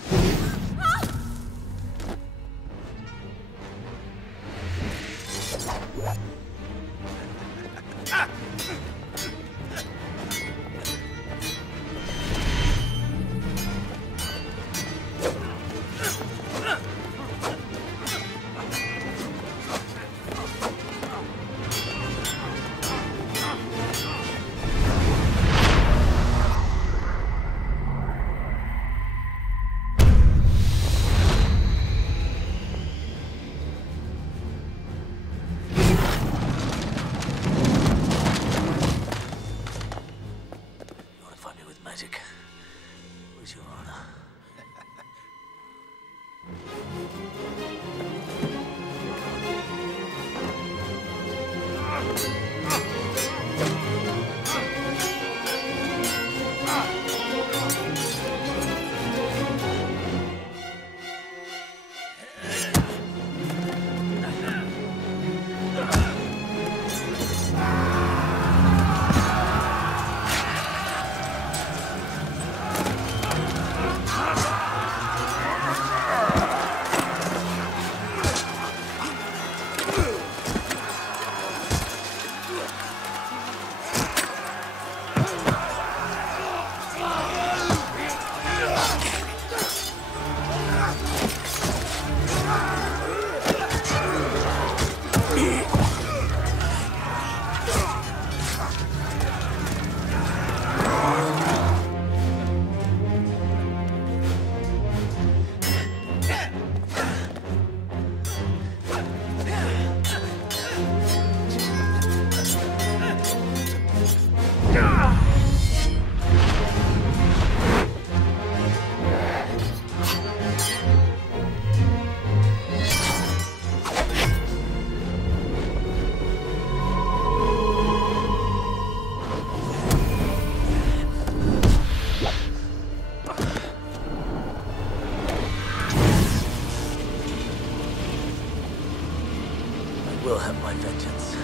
will have my vengeance.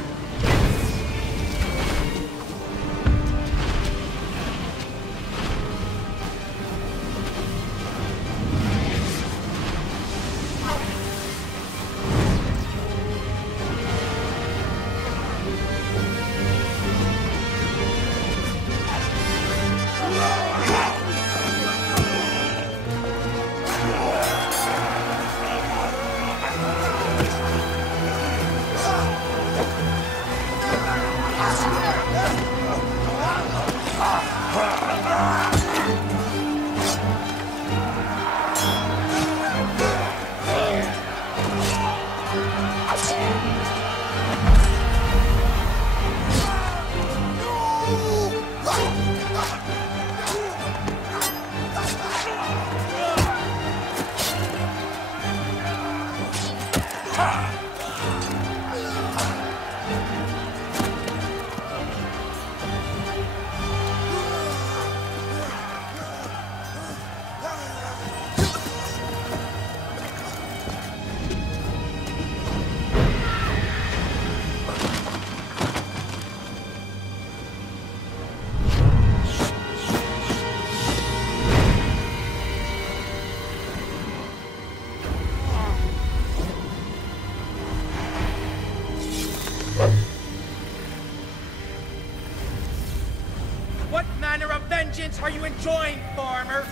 What manner of vengeance are you enjoying, farmer?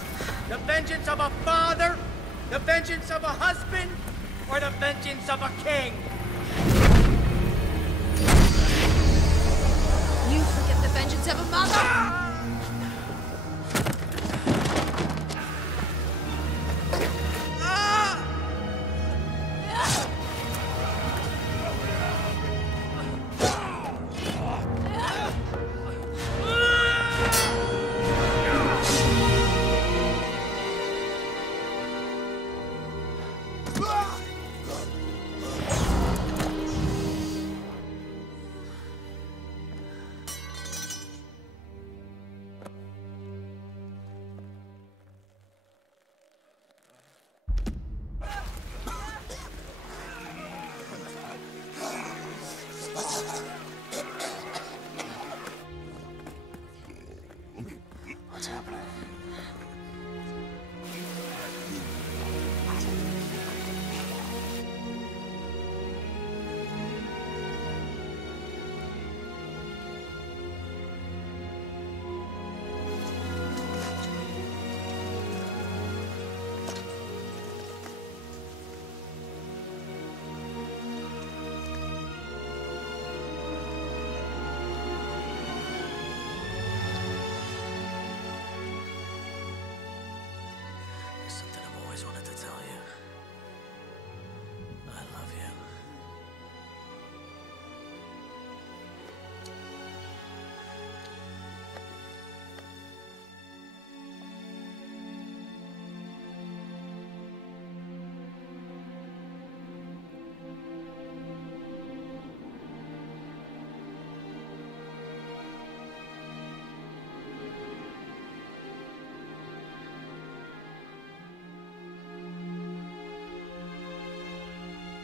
The vengeance of a father? The vengeance of a husband? Or the vengeance of a king? You forget the vengeance of a mother? Ah!